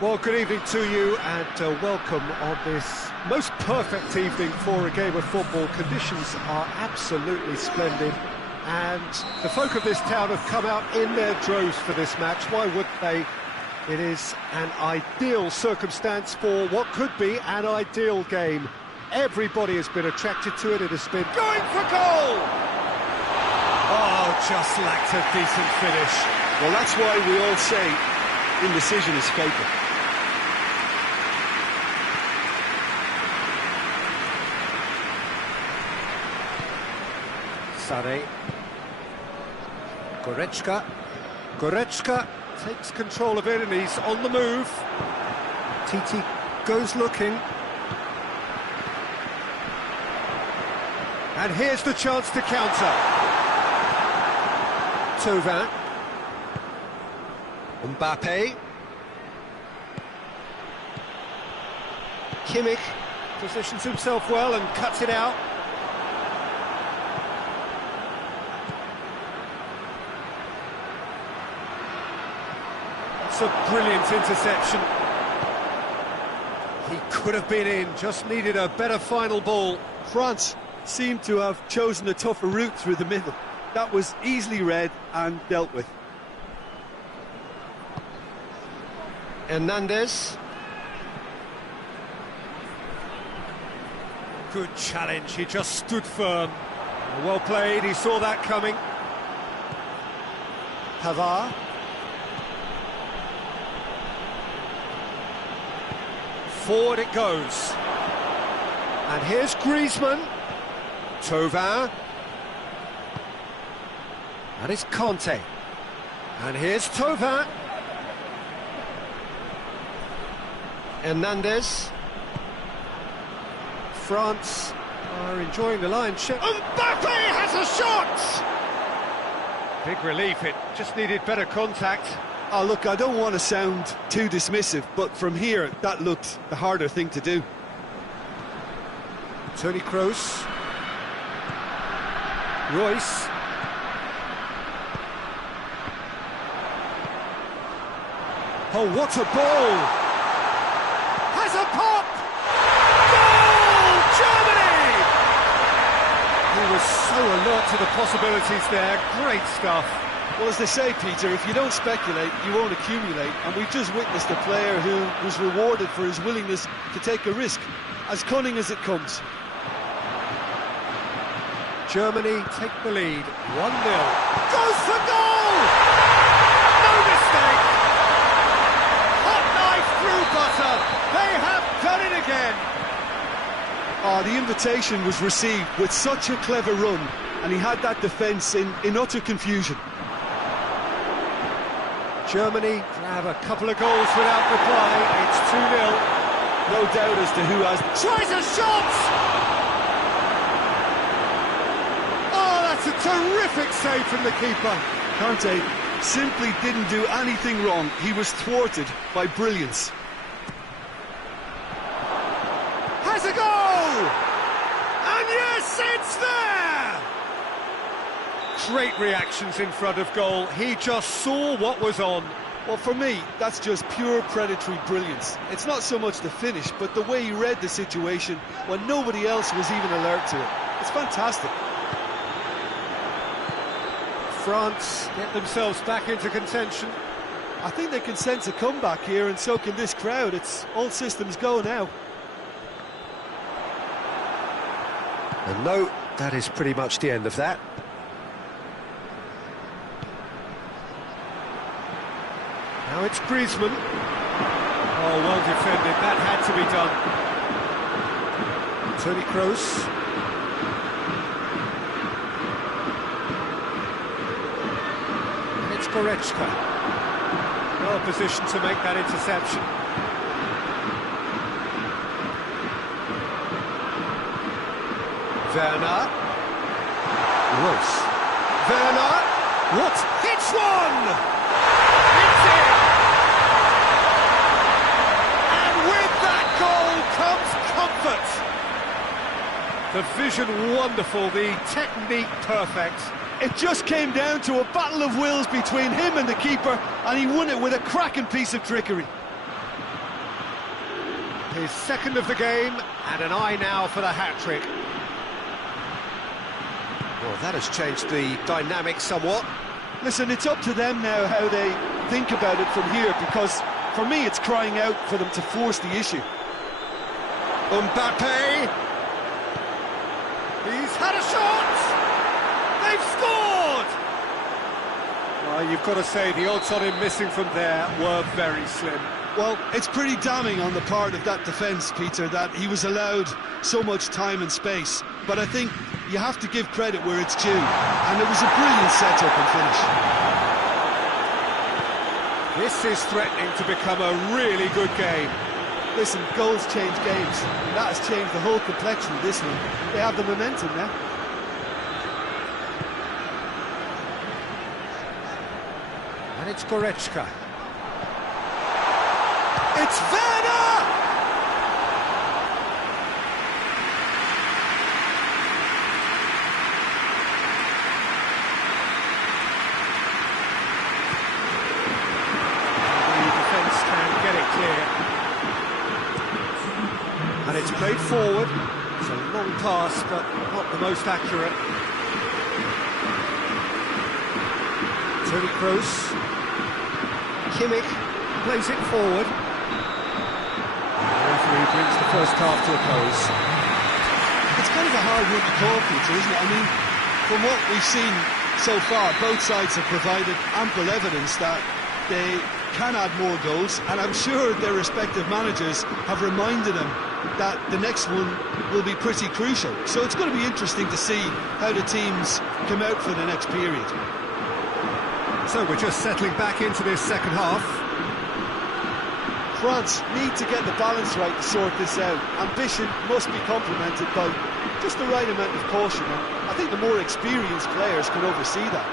Well, good evening to you and welcome on this most perfect evening for a game of football. Conditions are absolutely splendid and the folk of this town have come out in their droves for this match. Why wouldn't they? It is an ideal circumstance for what could be an ideal game. Everybody has been attracted to it. It has been going for goal! Oh, just lacked a decent finish. Well, that's why we all say indecision is fatal. Sane. Goretzka takes control of it and he's on the move. Titi goes looking. And here's the chance to counter. Thauvin. Mbappe. Kimmich positions himself well and cuts it out. That's a brilliant interception. He could have been in, just needed a better final ball. France seemed to have chosen a tougher route through the middle. That was easily read and dealt with. Hernandez. Good challenge, he just stood firm. Well played, he saw that coming. Pavard. Forward it goes. And here's Griezmann. Thauvin. And it's Conte. And here's Thauvin. Hernandez. France are enjoying the lion's share. Mbappe has a shot! Big relief, it just needed better contact. Oh, look, I don't want to sound too dismissive, but from here, that looked the harder thing to do. Toni Kroos. Royce. Oh, what a ball! Has a pop! Goal! Germany! He was so alert to the possibilities there. Great stuff. Well, as they say, Peter, if you don't speculate, you won't accumulate. And we've just witnessed a player who was rewarded for his willingness to take a risk, as cunning as it comes. Germany take the lead, 1-0. Goes for goal! No mistake! Hot knife through butter. They have done it again. Oh, the invitation was received with such a clever run, and he had that defence in utter confusion. Germany grab a couple of goals without reply. It's 2-0. No doubt as to who has... Tries a shot! Oh, that's a terrific save from the keeper. Conte simply didn't do anything wrong. He was thwarted by brilliance. Has a goal! And yes, it's there! Great reactions in front of goal. He just saw what was on. Well, for me, that's just pure predatory brilliance. It's not so much the finish, but the way he read the situation when nobody else was even alert to it. It's fantastic. France get themselves back into contention. I think they can sense a comeback here, and so can this crowd. It's all systems go now. And no, that is pretty much the end of that. Now it's Griezmann. Oh, well defended, that had to be done. Toni Kroos. And it's Goretzka. Well positioned to make that interception. Werner. Royce. Werner. What? Hits one! It's in! And with that goal comes comfort. The vision wonderful, the technique perfect. It just came down to a battle of wills between him and the keeper, and he won it with a cracking piece of trickery. His second of the game, and an eye now for the hat-trick. Well, that has changed the dynamic somewhat. Listen, it's up to them now how they think about it from here, because for me it's crying out for them to force the issue. Mbappe! He's had a shot! They've scored! Well, you've got to say the odds on him missing from there were very slim. Well, it's pretty damning on the part of that defence, Peter, that he was allowed so much time and space. But I think you have to give credit where it's due, and it was a brilliant set-up and finish. This is threatening to become a really good game. Listen, goals change games, and that has changed the whole complexion of this one. They have the momentum now. And it's Goretzka. It's Werner! The defence can get it clear. And it's played forward. It's a long pass, but not the most accurate. Toni Kroos. Kimmich plays it forward. The referee brings the first half to a close. It's kind of a hard one to call, Peter, isn't it? I mean, from what we've seen so far, both sides have provided ample evidence that they can add more goals, and I'm sure their respective managers have reminded them that the next one will be pretty crucial. So it's going to be interesting to see how the teams come out for the next period. So we're just settling back into this second half. France need to get the balance right to sort this out. Ambition must be complemented by just the right amount of caution, and I think the more experienced players can oversee that.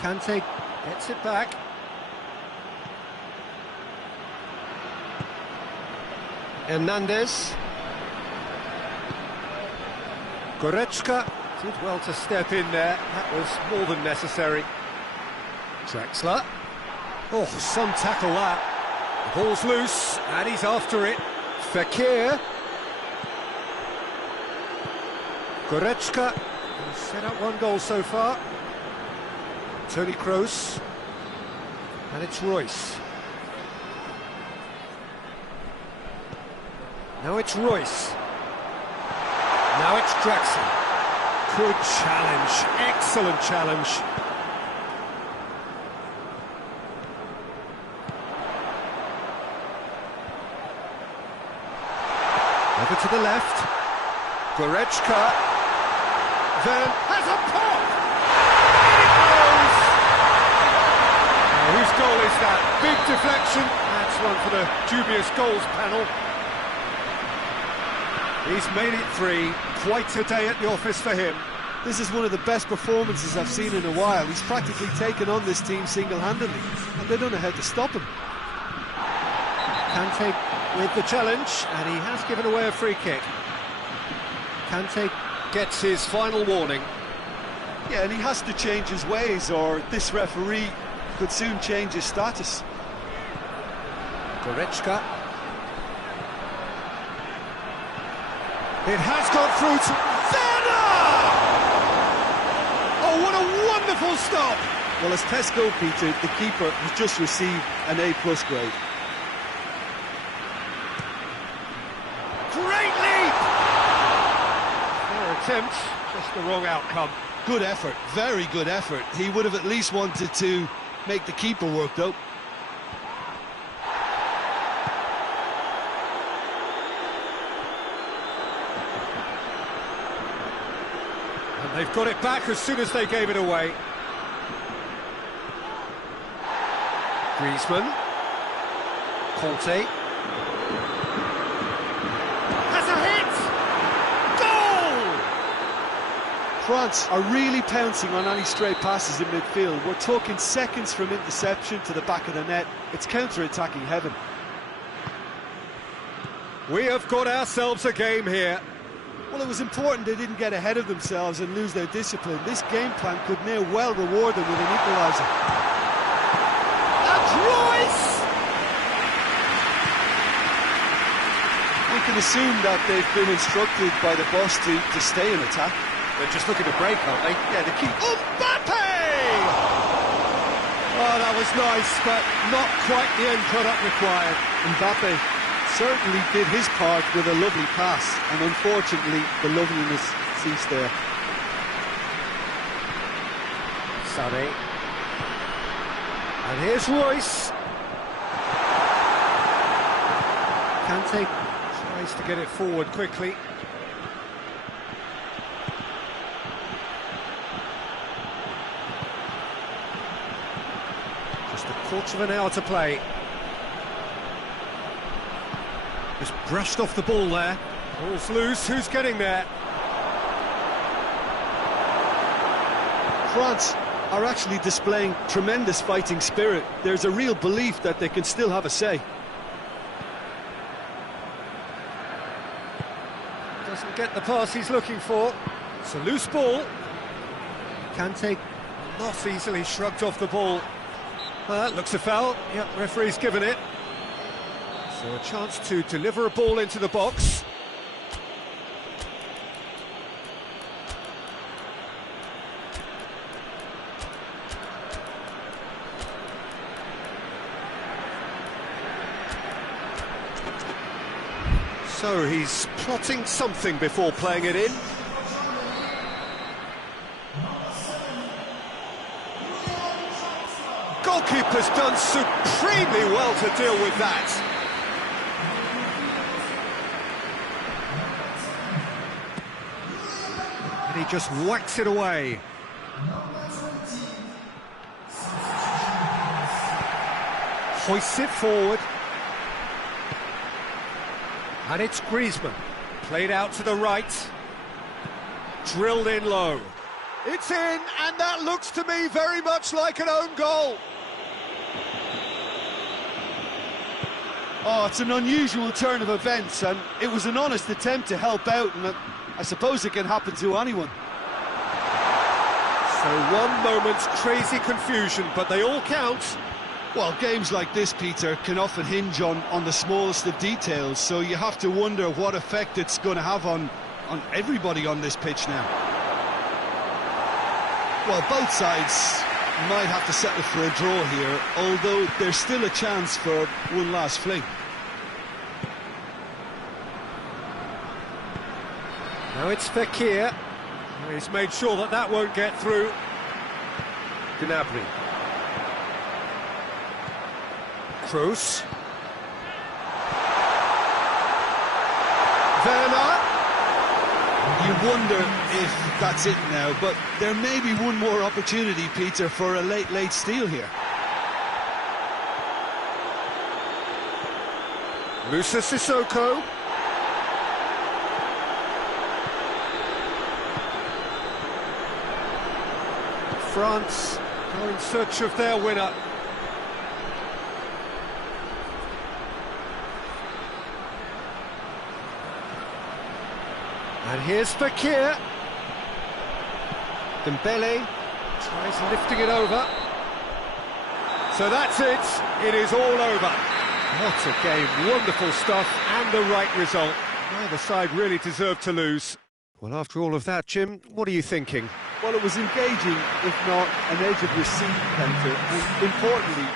Kante gets it back. Hernandez. Goretzka did well to step in there. That was more than necessary. Draxler. Oh, some tackle that. The ball's loose, and he's after it. Fekir. Goretzka. He's set up one goal so far. Toni Kroos. And it's Royce. Now it's Royce. Now it's Draxler. Good challenge. Excellent challenge. Over to the left. Goretzka. Then has a pop! In it goes! Now, whose goal is that? Big deflection. That's one for the dubious goals panel. He's made it 3. Quite a day at the office for him. This is one of the best performances I've seen in a while. He's practically taken on this team single-handedly, and they don't know how to stop him. Kante with the challenge, and he has given away a free kick. Kante gets his final warning. Yeah, and he has to change his ways, or this referee could soon change his status. Goretzka. It has gone through to Werner! Oh, what a wonderful stop! Well, as tests go, Peter, the keeper has just received an A+ grade. Great leap! Fair attempt, just the wrong outcome. Good effort, very good effort. He would have at least wanted to make the keeper work, though. And they've got it back as soon as they gave it away. Griezmann. Conte. Has a hit! Goal! France are really pouncing on any stray passes in midfield. We're talking seconds from interception to the back of the net. It's counter-attacking heaven. We have got ourselves a game here. Well, it was important they didn't get ahead of themselves and lose their discipline. This game plan could now well reward them with an equaliser. And Royce! can assume that they've been instructed by the boss to stay in attack. They're just looking to break, aren't they? Yeah, they keep... Mbappe! Oh, that was nice, but not quite the end product required. Mbappe certainly did his part with a lovely pass, and unfortunately the loveliness ceased there. Sané. And here's Royce. Kante tries to get it forward quickly. Just a quarter of an hour to play. Just brushed off the ball there. Ball's loose, who's getting there? France are actually displaying tremendous fighting spirit. There's a real belief that they can still have a say. Doesn't get the pass he's looking for. It's a loose ball. Kante not easily shrugged off the ball. Looks a foul. Yep, referee's given it. So a chance to deliver a ball into the box. So he's plotting something before playing it in. Goalkeeper's done supremely well to deal with that. And he just whacks it away. Hoists it forward. And it's Griezmann, played out to the right, drilled in low. It's in, and that looks to me very much like an own goal. Oh, it's an unusual turn of events, and it was an honest attempt to help out, and I suppose it can happen to anyone. So one moment's crazy confusion, but they all count. Well, games like this, Peter, can often hinge on the smallest of details, so you have to wonder what effect it's going to have on everybody on this pitch now. Well, both sides might have to settle for a draw here, although there's still a chance for one last fling. Now it's Fekir. He's made sure that that won't get through. Gnabry. Kroos. Werner. You wonder if that's it now, but there may be one more opportunity, Peter, for a late steal here. Musa Sissoko. France go in search of their winner. And here's Fekir. Dembele tries lifting it over. So that's it. It is all over. What a game. Wonderful stuff and the right result. Neither side really deserved to lose. Well, after all of that, Jim, what are you thinking? Well, it was engaging, if not an edge of your seat, Kenter, and importantly,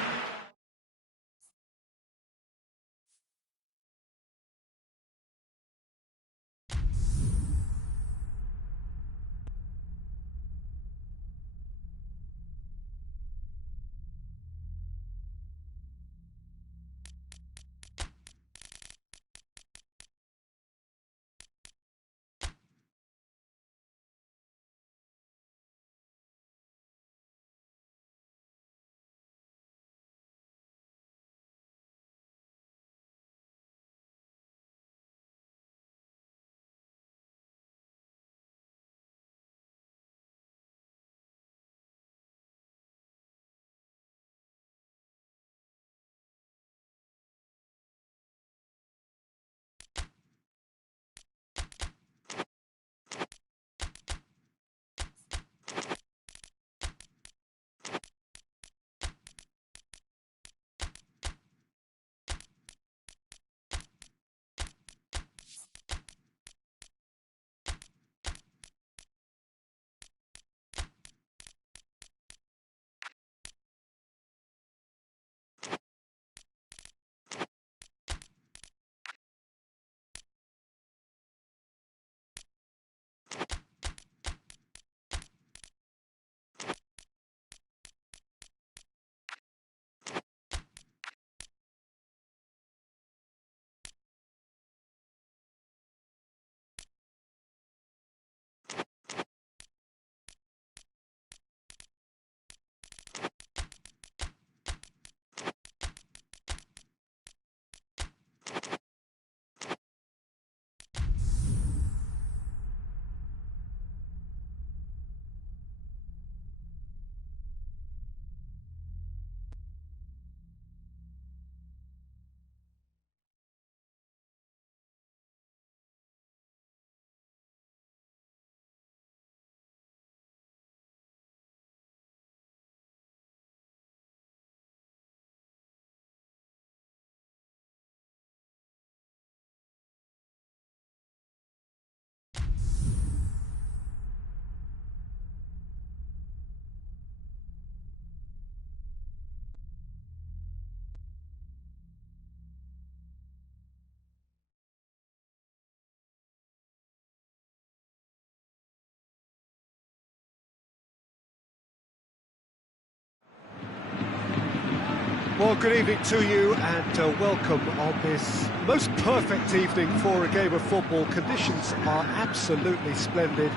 Well, good evening to you and welcome on this most perfect evening for a game of football. Conditions are absolutely splendid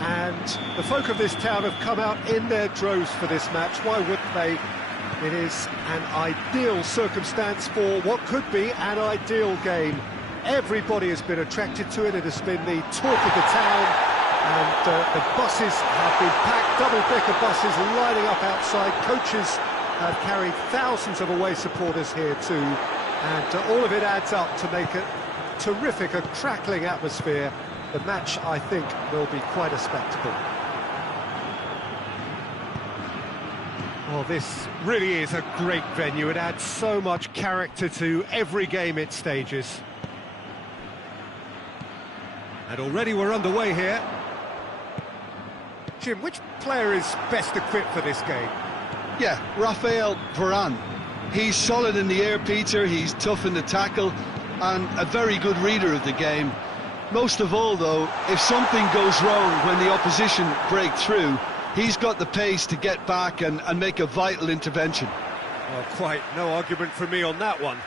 and the folk of this town have come out in their droves for this match. Why wouldn't they? It is an ideal circumstance for what could be an ideal game. Everybody has been attracted to it. It has been the talk of the town, and the buses have been packed, double-decker buses lining up outside. Coaches have carried thousands of away supporters here too, and all of it adds up to make it terrific, a crackling atmosphere. The match, I think, will be quite a spectacle. Well, this really is a great venue. It adds so much character to every game it stages. And already we're underway here. Jim, which player is best equipped for this game? Yeah, Raphael Varane. He's solid in the air, Peter, he's tough in the tackle, and a very good reader of the game. Most of all, though, if something goes wrong when the opposition break through, he's got the pace to get back and make a vital intervention. Well, quite no argument from me on that one.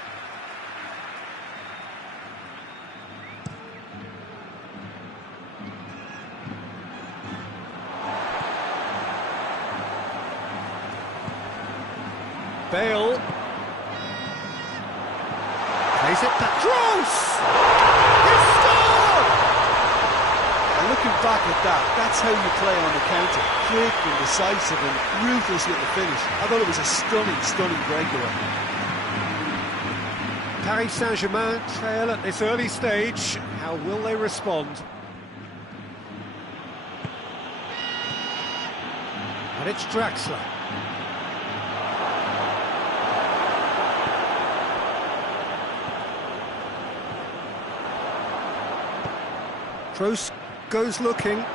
Bale plays it back. Cross! He scored! And looking back at that, that's how you play on the counter. Quick and decisive and ruthless with the finish. I thought it was a stunning breakaway. Paris Saint-Germain trail at this early stage. How will they respond? And it's Draxler. Kroos goes looking.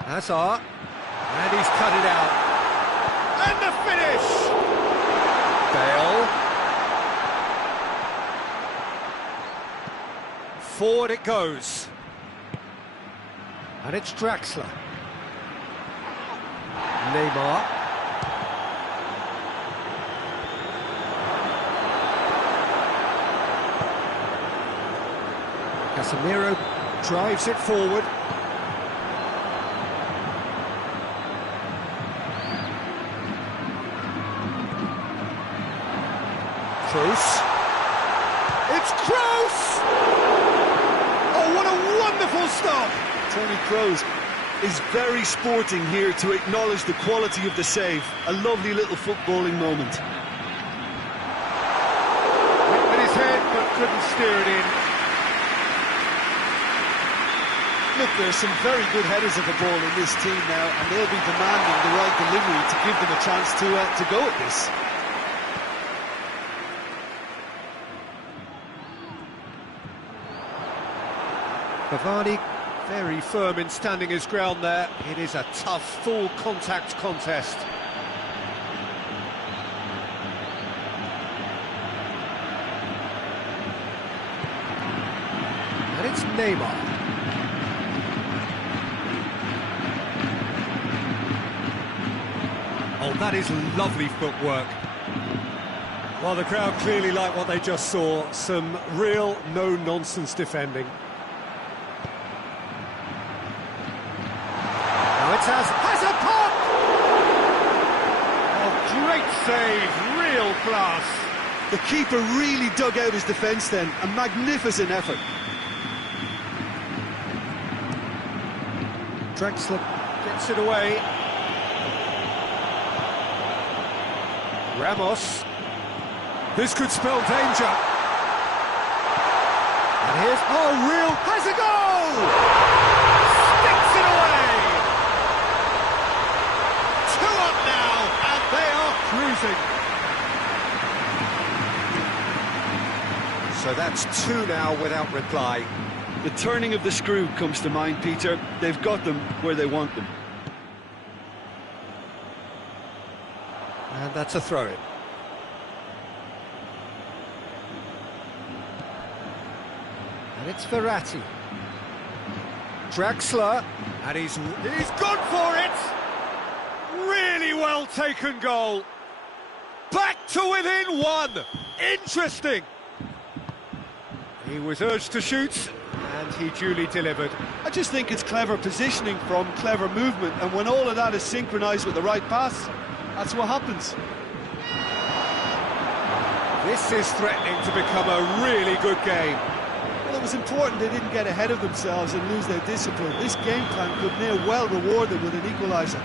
Hazard. And he's cut it out. And the finish! Bale. Forward it goes. And it's Draxler. Neymar. Casemiro drives it forward. Kroos. It's Kroos! Oh, what a wonderful stop! Toni Kroos is very sporting here to acknowledge the quality of the save. A lovely little footballing moment. Hit with his head, but couldn't steer it in. Look, there's some very good headers of the ball in this team now, and they'll be demanding the right delivery to give them a chance to go at this. Cavani very firm in standing his ground there. It is a tough, full contact contest. And it's Neymar. Oh, that is lovely footwork. Well, the crowd clearly like what they just saw. Some real no-nonsense defending. Now it's has a pop! Oh, great save, real class. The keeper really dug out his defence then. A magnificent effort. Draxler gets it away. Ramos. This could spell danger. And here's... Oh, real... Has a goal! Sticks it away! 2 up now, and they are cruising. So that's 2 now without reply. The turning of the screw comes to mind, Peter. They've got them where they want them. And that's a throw-in. And it's Verratti. Draxler. And he's gone for it! Really well taken goal. Back to within one. Interesting. He was urged to shoot, and he duly delivered. I just think it's clever positioning from clever movement, and when all of that is synchronised with the right pass, that's what happens. This is threatening to become a really good game. Well, it was important they didn't get ahead of themselves and lose their discipline. This game plan could near well reward them with an equaliser.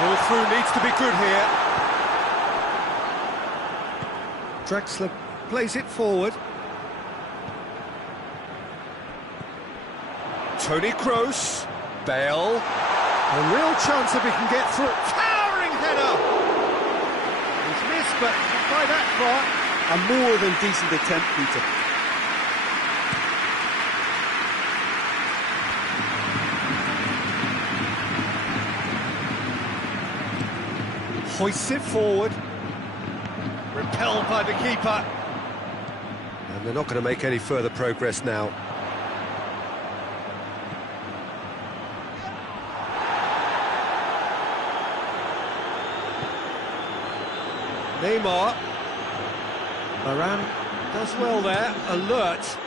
Ball through needs to be good here. Draxler plays it forward. Tony Kroos, Bale, a real chance if he can get through. Towering header! He's missed, but not by that far. A more than decent attempt, Peter. Hoists it forward. Repelled by the keeper. And they're not going to make any further progress now. Neymar. Varane does well there, alert.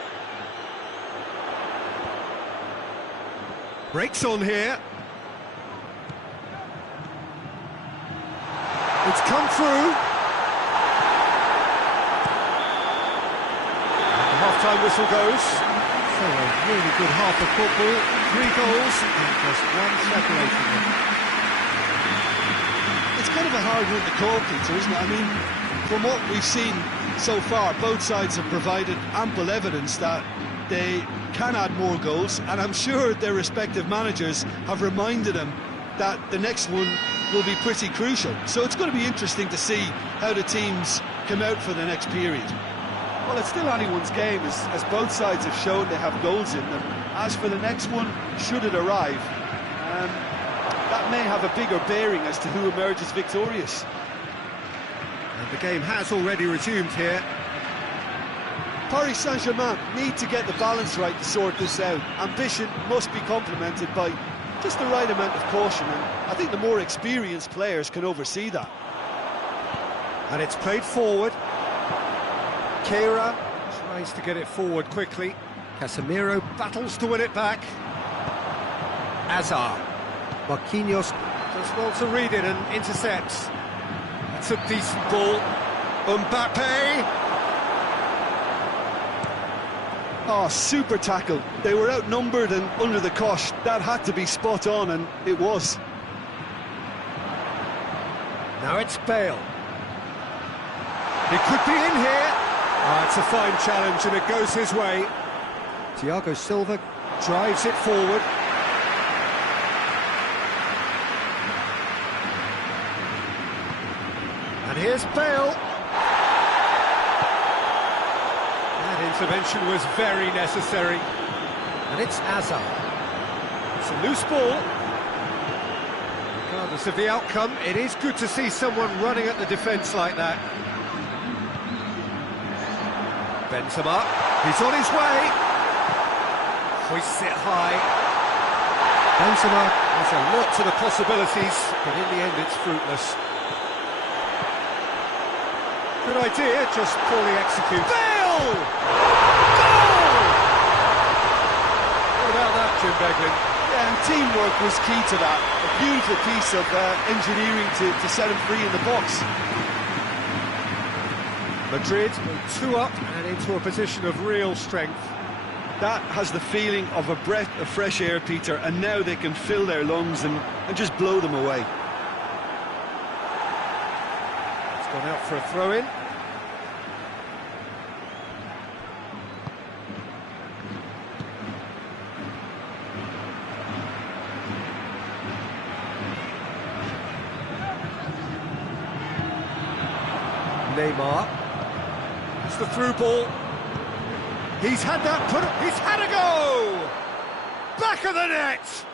Breaks on here. It's come through. The half-time whistle goes. So a really good half of football. 3 goals and just one separating them. It's kind of a hard one to call, Peter, isn't it? I mean, from what we've seen so far, both sides have provided ample evidence that they can add more goals, and I'm sure their respective managers have reminded them that the next one will be pretty crucial. So it's going to be interesting to see how the teams come out for the next period. Well, it's still anyone's game, as both sides have shown they have goals in them. As for the next one, should it arrive, that may have a bigger bearing as to who emerges victorious. And the game has already resumed here. Paris Saint-Germain need to get the balance right to sort this out. Ambition must be complemented by just the right amount of caution, and I think the more experienced players can oversee that. And it's played forward. Keira tries to get it forward quickly. Casemiro battles to win it back. Hazard. Marquinhos does well to read it and intercepts. It's a decent ball. Mbappe. Oh, super tackle. They were outnumbered and under the cosh. That had to be spot on, and it was. Now it's Bale. He could be in here. It's a fine challenge and it goes his way. Thiago Silva drives it forward. And here's Bale. That intervention was very necessary. And it's Hazard. It's a loose ball. Regardless of the outcome, it is good to see someone running at the defence like that. Benzema, he's on his way. Hoists it high. Benzema has a lot to the possibilities, but in the end it's fruitless. Good idea, just poorly executed. Bale! Goal! What about that, Jim Beglin? Yeah, and teamwork was key to that. A beautiful piece of engineering to set him free in the box. Madrid 2 up and into a position of real strength. That has the feeling of a breath of fresh air, Peter, and now they can fill their lungs and just blow them away. It's gone out for a throw-in. Neymar. It's the through ball. He's had that put up. He's had a go! Back of the net!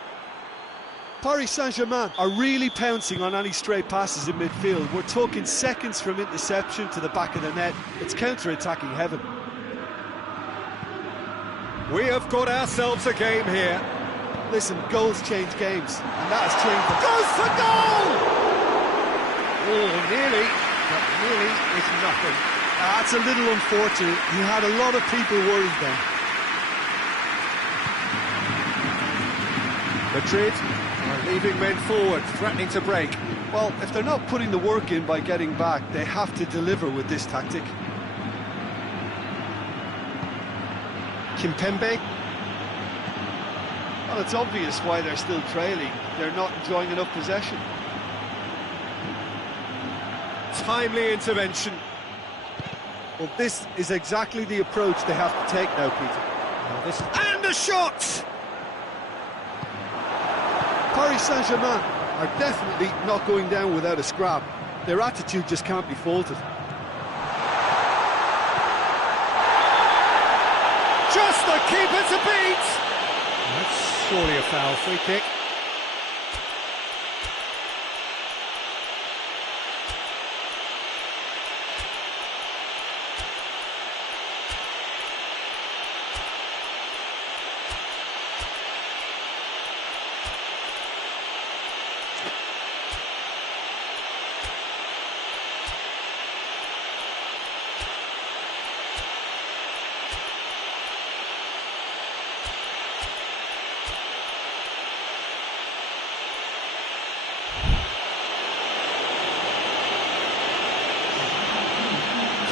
Paris Saint-Germain are really pouncing on any stray passes in midfield. We're talking seconds from interception to the back of the net. It's counter-attacking heaven. We have got ourselves a game here. Listen, goals change games, and that has changed them. Goes for goal! Oh, nearly, but nearly is nothing. That's a little unfortunate. He had a lot of people worried then. Madrid are leaving men forward, threatening to break. Well, if they're not putting the work in by getting back, they have to deliver with this tactic. Kimpembe. Well, it's obvious why they're still trailing. They're not enjoying enough possession. Timely intervention. Well, this is exactly the approach they have to take now, Peter. And a shot! Paris Saint-Germain are definitely not going down without a scrap. Their attitude just can't be faulted. Just the keeper to beat! That's surely a foul. Free kick.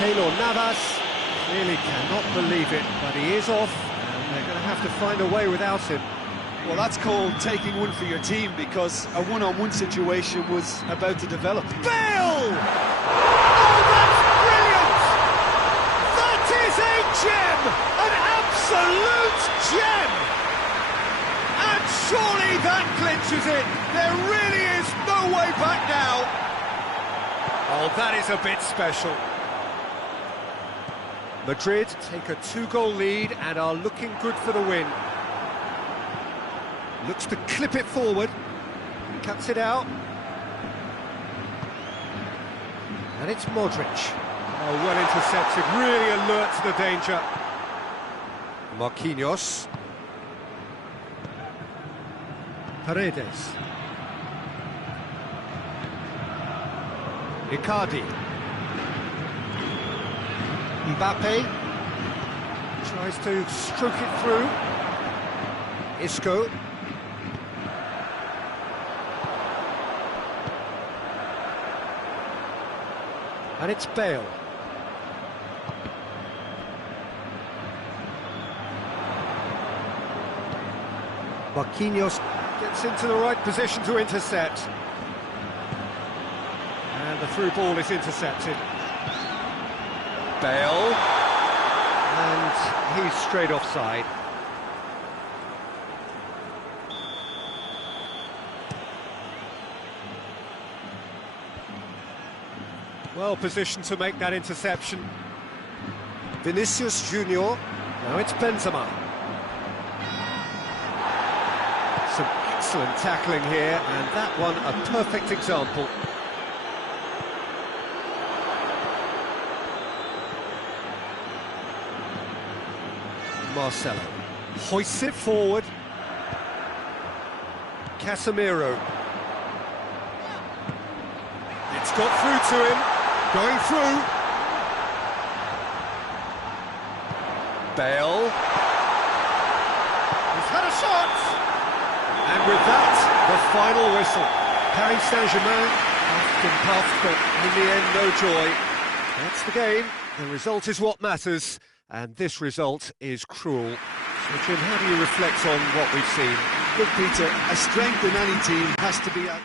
Keylor Navas really cannot believe it, but he is off, and they're going to have to find a way without him. Well, that's called taking one for your team, because a one-on-one situation was about to develop. Bale! Oh, that's brilliant! That is a gem! An absolute gem! And surely that clinches it! There really is no way back now! Oh, that is a bit special. Madrid take a 2-goal lead and are looking good for the win. Looks to clip it forward, cuts it out. And it's Modric. Oh, well intercepted, really alert to the danger. Marquinhos. Paredes. Icardi. Mbappe tries to stroke it through. Isco. And it's Bale. Marquinhos gets into the right position to intercept. And the through ball is intercepted. Bale, and he's straight offside. Well positioned to make that interception. Vinicius Junior, now it's Benzema. Some excellent tackling here, and that one a perfect example. Marcelo hoists it forward. Casemiro. It's got through to him. Going through. Bale. He's had a shot. And with that, the final whistle. Paris Saint-Germain puffed and puffed, but in the end, no joy. That's the game. The result is what matters. And this result is cruel. So, Jim, how do you reflect on what we've seen? Look, Peter, a strength in any team has to be out.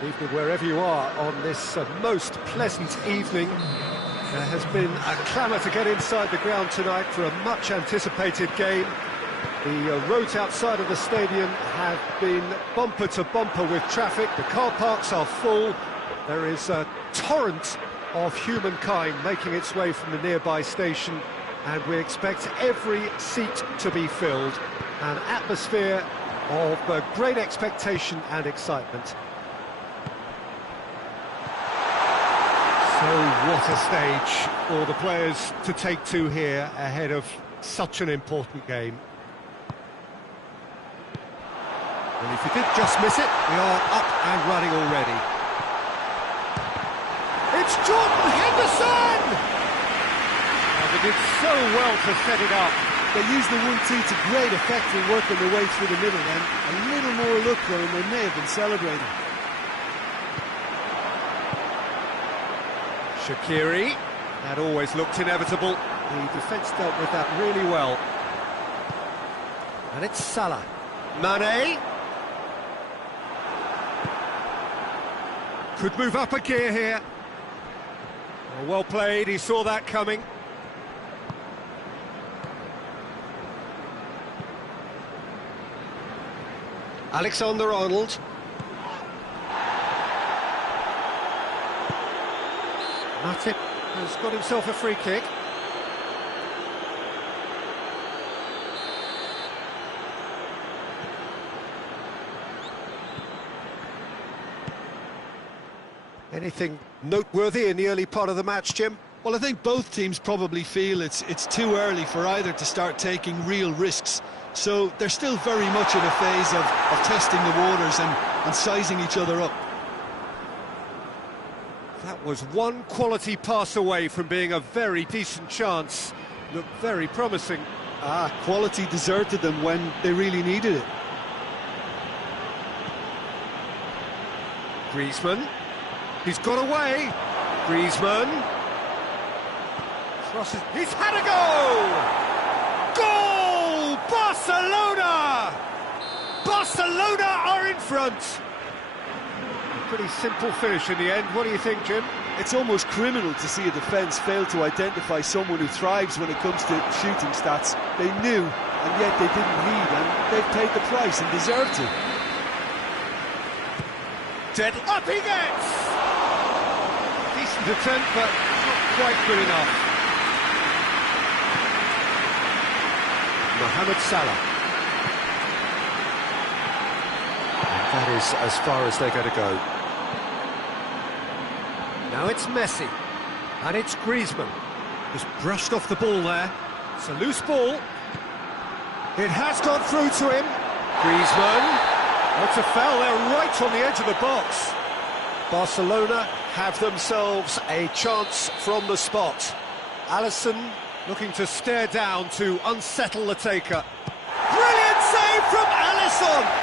Good evening wherever you are on this most pleasant evening. There has been a clamour to get inside the ground tonight for a much anticipated game. The roads outside of the stadium have been bumper to bumper with traffic. The car parks are full. There is a torrent of humankind making its way from the nearby station, and we expect every seat to be filled. An atmosphere of great expectation and excitement. So what a stage for the players to take to here ahead of such an important game. And if you did just miss it, we are up and running already. It's Jordan Henderson! Oh, they did so well to set it up. They used the 1-2 to great effect in working their way through the middle, and a little more luck though, and they may have been celebrating. Shaqiri, that always looked inevitable. The defence dealt with that really well. And it's Salah. Mane. Could move up a gear here. Oh, well played, he saw that coming. Alexander-Arnold. Matip has got himself a free kick. Anything noteworthy in the early part of the match, Jim? Well, I think both teams probably feel it's too early for either to start taking real risks. So they're still very much in a phase of testing the waters and sizing each other up. That was one quality pass away from being a very decent chance. Looked very promising. Quality deserted them when they really needed it. Griezmann. He's got away. Griezmann. Crosses. He's had a go! Goal! Barcelona! Barcelona are in front. A pretty simple finish in the end. What do you think, Jim? It's almost criminal to see a defence fail to identify someone who thrives when it comes to shooting stats. They knew, and yet they didn't heed, and they've paid the price and deserve to. Dead up he gets! Decent attempt, but not quite good enough. Mohamed Salah. And that is as far as they're going to go. Now it's Messi. And it's Griezmann. Just brushed off the ball there. It's a loose ball. It has gone through to him. Griezmann. Oh, it's a foul there right on the edge of the box. Barcelona have themselves a chance from the spot. Alisson looking to stare down to unsettle the taker. Brilliant save from Alisson!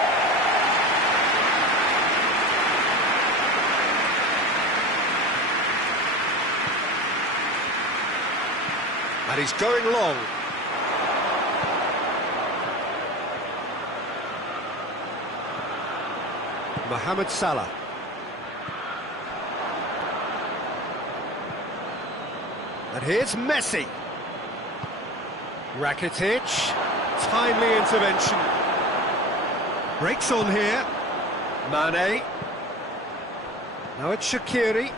And he's going long. Mohamed Salah. And here's Messi. Rakitic, timely intervention. Breaks on here. Mane. Now it's Shaqiri.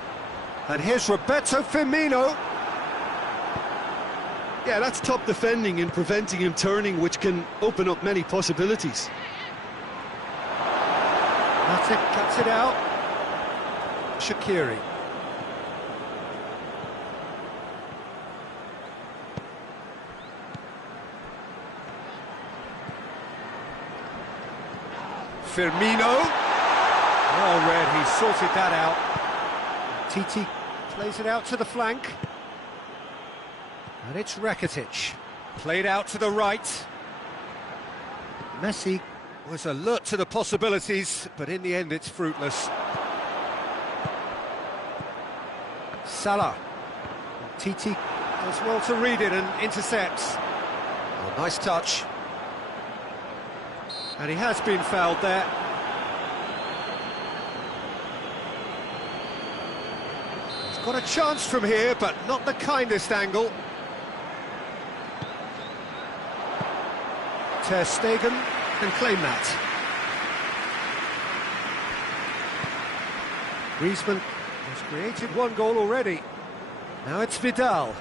And here's Roberto Firmino. Yeah, that's top defending and preventing him turning, which can open up many possibilities. Matip cuts it out. Shaqiri. Firmino. Well read, he sorted that out. Titi plays it out to the flank. And it's Rakitic. Played out to the right. Messi was alert to the possibilities, but in the end it's fruitless. Salah. Titi does well to read it and intercepts. Oh, nice touch. And he has been fouled there. Got a chance from here, but not the kindest angle. Ter Stegen can claim that. Griezmann has created one goal already. Now it's Vidal.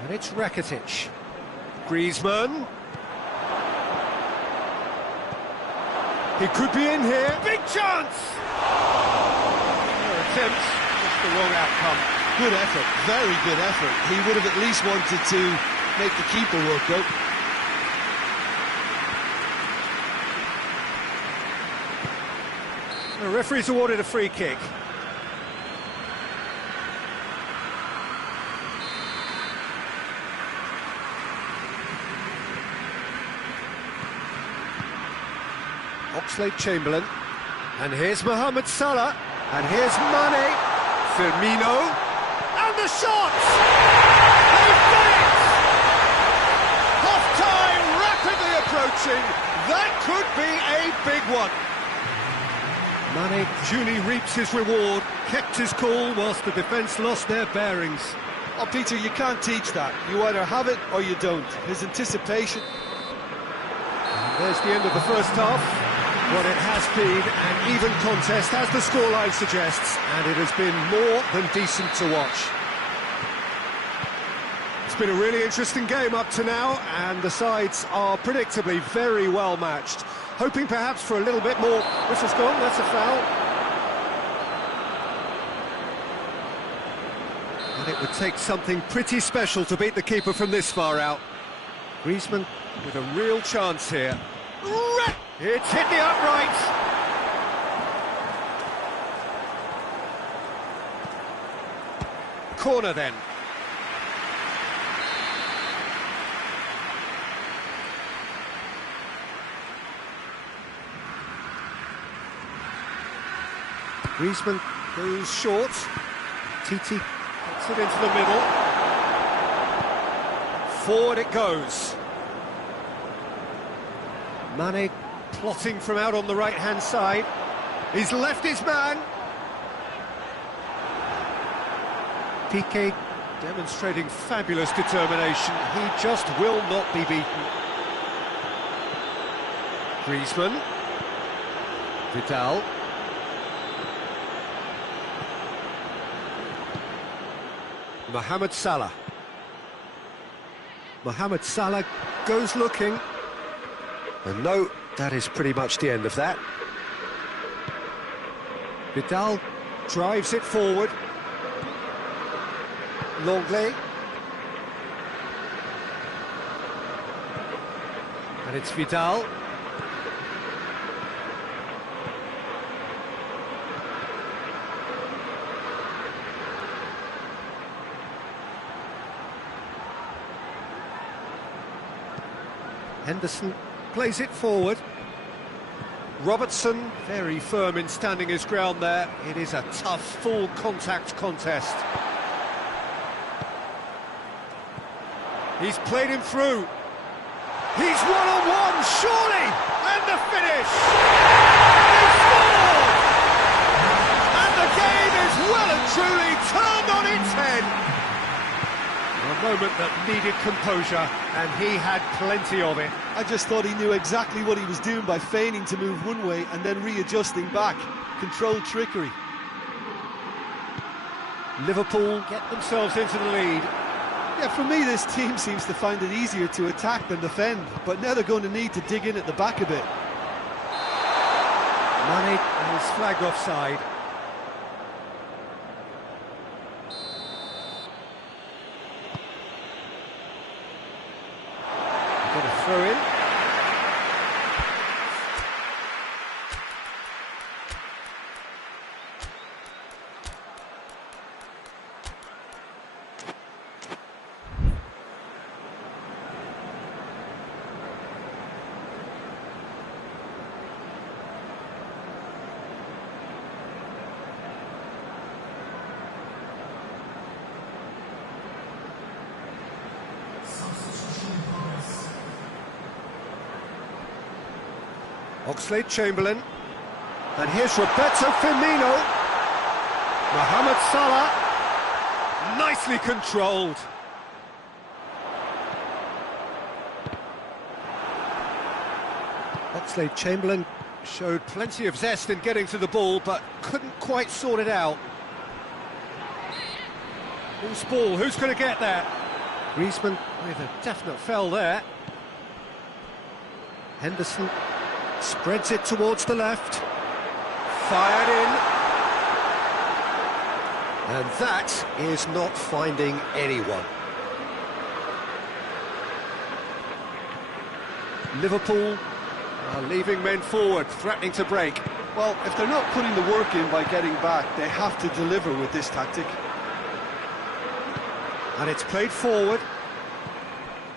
And it's Rakitic. Griezmann. He could be in here. Big chance! No attempt, just the wrong outcome. Good effort, very good effort. He would have at least wanted to make the keeper work though. The referee's awarded a free kick. Oxlade-Chamberlain, and here's Mohamed Salah, and here's Mane, Firmino, and the shot! They've done it! Half-time rapidly approaching, that could be a big one. Mane duly reaps his reward, kept his cool whilst the defence lost their bearings. Oh, Peter, you can't teach that. You either have it or you don't. His anticipation... And there's the end of the first half. What it has been an even contest, as the scoreline suggests, and it has been more than decent to watch. It's been a really interesting game up to now, and the sides are predictably very well matched. Hoping perhaps for a little bit more. Whistle's gone, that's a foul. And it would take something pretty special to beat the keeper from this far out. Griezmann with a real chance here. It's hit the upright. Corner then. Griezmann goes short. Titi gets it into the middle. Forward it goes. Mane plotting from out on the right-hand side. He's left his man. Piqué demonstrating fabulous determination. He just will not be beaten. Griezmann. Vidal. Mohamed Salah. Mohamed Salah goes looking. And no, that is pretty much the end of that. Vidal drives it forward. Longley. And it's Vidal. Henderson plays it forward. Robertson, very firm in standing his ground there. It is a tough, full contact contest. He's played him through. He's one-on-one, surely! And the finish! He scored! And the game is well and truly turned on its head. A moment that needed composure, and he had plenty of it. I just thought he knew exactly what he was doing by feigning to move one way and then readjusting back. Controlled trickery. Liverpool get themselves into the lead. Yeah, for me, this team seems to find it easier to attack than defend, but now they're going to need to dig in at the back a bit. Mane is flagged offside. Got a throw in. Oxlade-Chamberlain, and here's Roberto Firmino. Mohamed Salah, nicely controlled. Oxlade-Chamberlain showed plenty of zest in getting to the ball, but couldn't quite sort it out. Loose ball, who's going to get that? Griezmann with a definite foul there. Henderson spreads it towards the left. Fired in. And that is not finding anyone. Liverpool are leaving men forward, threatening to break. Well, if they're not putting the work in by getting back, they have to deliver with this tactic. And it's played forward.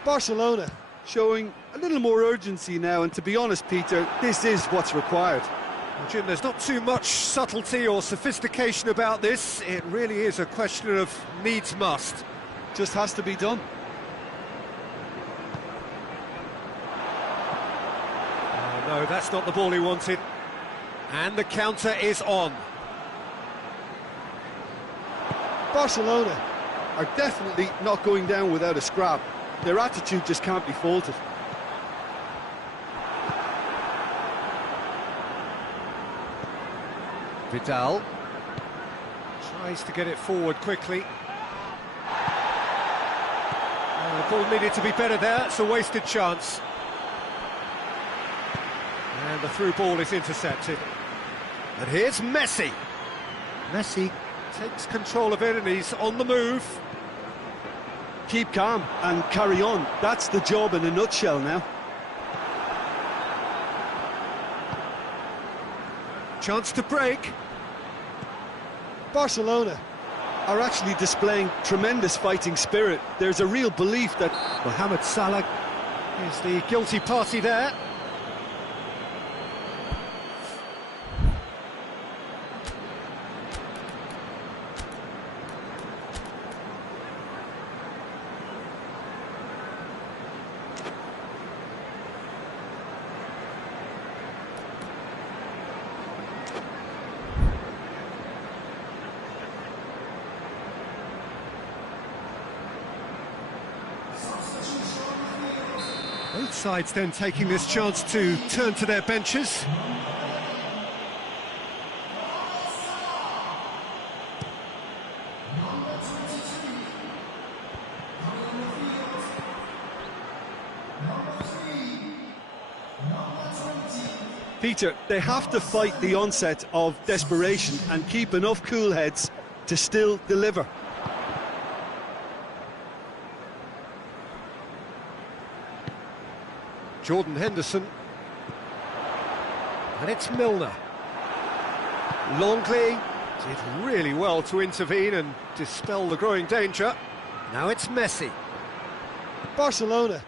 Barcelona showing a little more urgency now, and to be honest, Peter, this is what's required. Well, Jim, there's not too much subtlety or sophistication about this. It really is a question of needs must. Just has to be done. Oh, no, that's not the ball he wanted. And the counter is on. Barcelona are definitely not going down without a scrap. Their attitude just can't be faulted. Vidal tries to get it forward quickly. The ball needed to be better there, it's a wasted chance. And the through ball is intercepted. And here's Messi. Messi takes control of it and he's on the move. Keep calm and carry on. That's the job in a nutshell now. Chance to break. Barcelona are actually displaying tremendous fighting spirit. There's a real belief that Mohamed Salah is the guilty party there. Both sides then taking this chance to turn to their benches. Peter, they have to fight the onset of desperation and keep enough cool heads to still deliver. Jordan Henderson. And it's Milner. Longley did really well to intervene and dispel the growing danger. Now it's Messi. Barcelona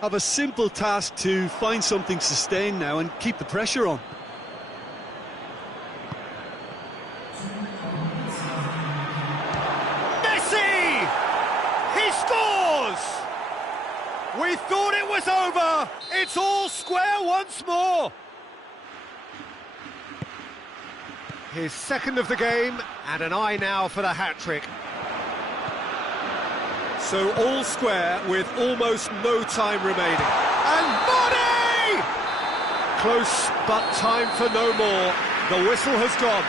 have a simple task to find something sustained now and keep the pressure on. Messi! He scores! We thought it was over! It's all square once more! His second of the game, and an eye now for the hat-trick. So all square with almost no time remaining. And body! Close, but time for no more. The whistle has gone.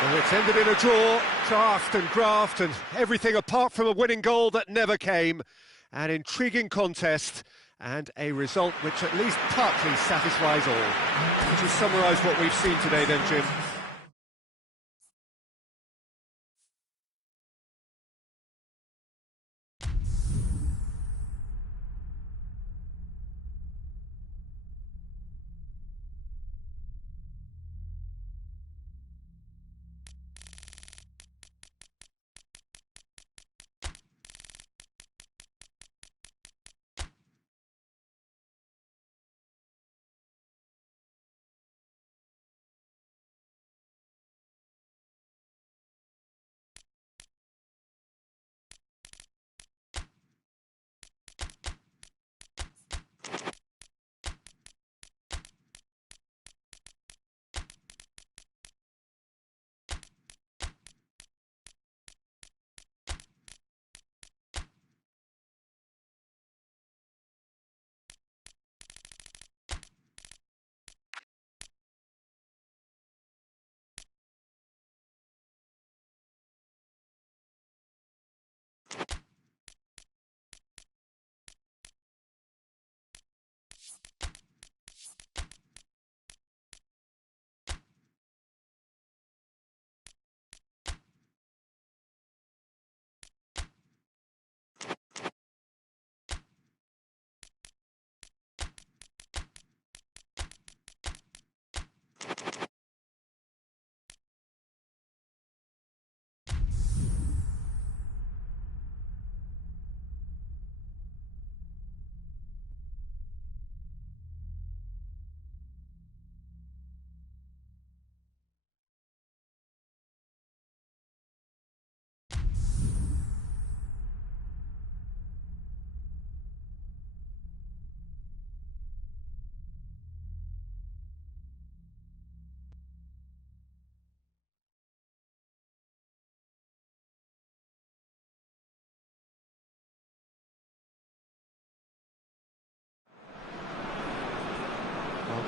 So it's ended in a draw, craft and graft and everything apart from a winning goal that never came. An intriguing contest and a result which at least partly satisfies all. Would you summarise what we've seen today then, Jim?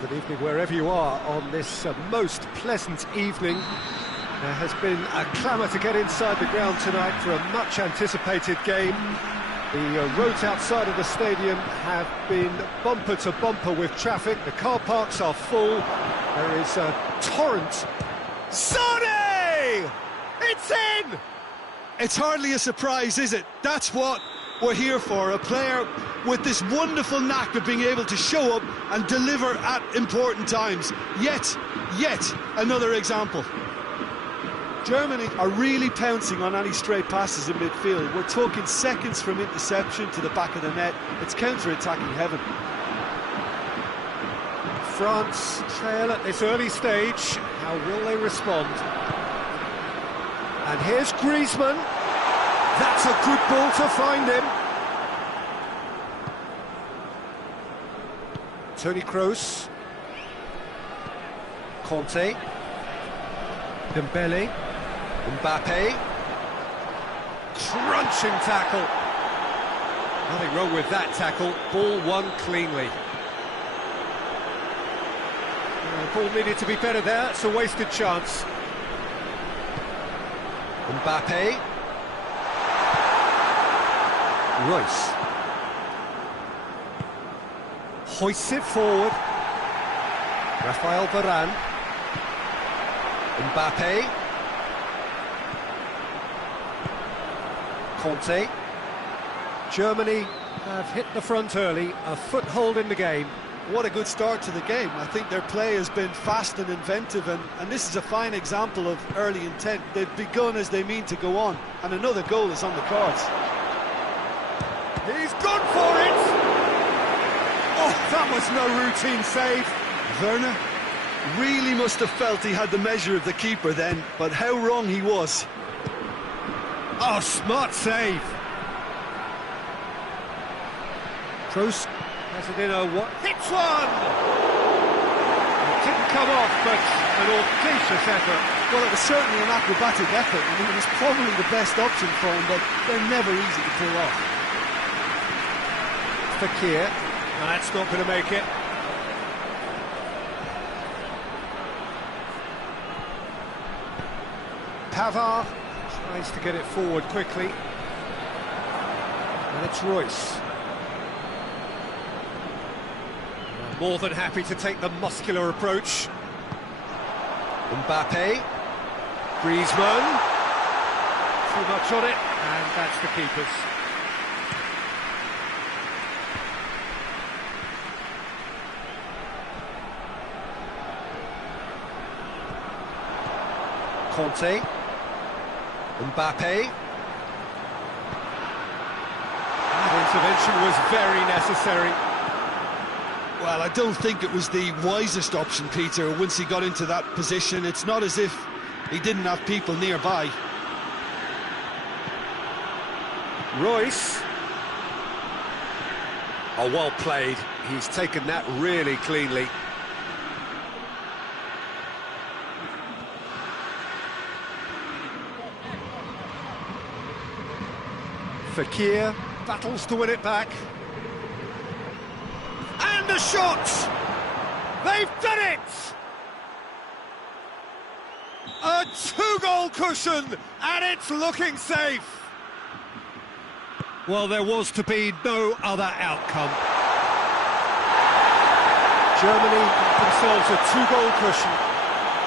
Good evening wherever you are on this most pleasant evening. There has been a clamour to get inside the ground tonight for a much-anticipated game. The roads outside of the stadium have been bumper to bumper with traffic. The car parks are full. There is a torrent. Sonny! It's in! It's hardly a surprise, is it? That's what we're here for, a player with this wonderful knack of being able to show up and deliver at important times. Yet another example. Germany are really pouncing on any stray passes in midfield. We're talking seconds from interception to the back of the net. It's counter-attacking heaven. France trail at this early stage. How will they respond? And here's Griezmann. That's a good ball to find him. Toni Kroos. Conte. Dembele. Mbappe. Crunching tackle. Nothing wrong with that tackle. Ball won cleanly. Ball needed to be better there. It's a wasted chance. Mbappe. Royce. Hoists it forward. Rafael Varane. Mbappe. Conte. Germany have hit the front early, a foothold in the game. What a good start to the game. I think their play has been fast and inventive, and this is a fine example of early intent. They've begun as they mean to go on, and another goal is on the cards. He's gone for it! Oh, that was no routine save. Werner really must have felt he had the measure of the keeper then, but how wrong he was. Oh, smart save. Kroos has it in a what? Hits one! It didn't come off, but an audacious effort. Well, it was certainly an acrobatic effort. I mean, it was probably the best option for him, but they're never easy to pull off. Fekir, and that's not going to make it. Pavard tries to get it forward quickly. And it's Royce. More than happy to take the muscular approach. Mbappe. Griezmann. Too much on it, and that's the keeper's. Conte. Mbappe. That intervention was very necessary. Well, I don't think it was the wisest option, Peter, once he got into that position. It's not as if he didn't have people nearby. Royce. Oh, well played. He's taken that really cleanly. Fekir battles to win it back. And the shot! They've done it! A two-goal cushion, and it's looking safe. Well, there was to be no other outcome. Germany themselves a two-goal cushion.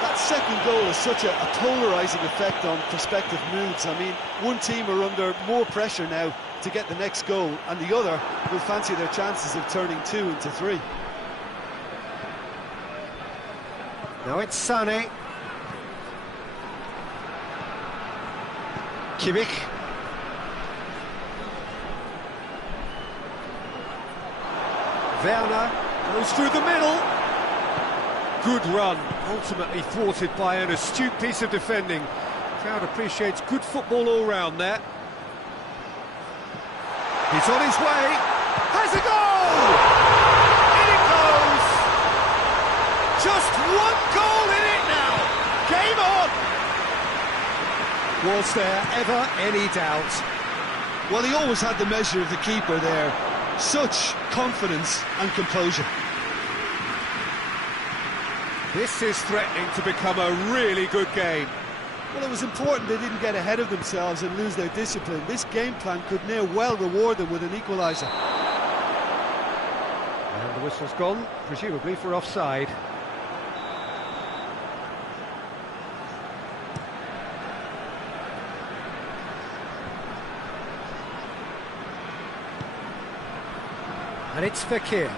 That second goal has such a polarising effect on prospective moods. I mean, one team are under more pressure now to get the next goal, and the other will fancy their chances of turning 2 into 3. Now it's Sané. Kimmich. Werner goes through the middle. Good run, ultimately thwarted by an astute piece of defending. Crowd appreciates good football all round there. He's on his way. Has a goal! In it goes! Just one goal in it now. Game on! Was there ever any doubt? Well, he always had the measure of the keeper there. Such confidence and composure. This is threatening to become a really good game. Well, it was important they didn't get ahead of themselves and lose their discipline. This game plan could now well reward them with an equaliser. And the whistle's gone, presumably for offside. And it's Fekir.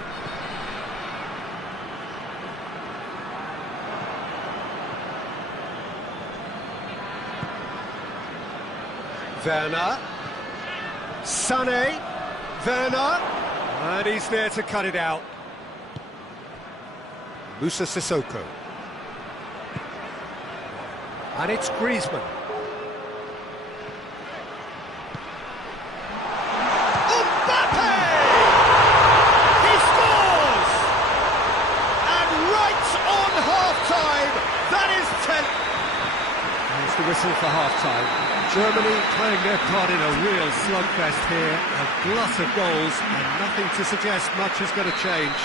Werner. Sané. Werner. And he's there to cut it out. Moussa Sissoko. And it's Griezmann. The whistle for half-time. Germany playing their part in a real slugfest here, a glut of goals, and nothing to suggest much is going to change.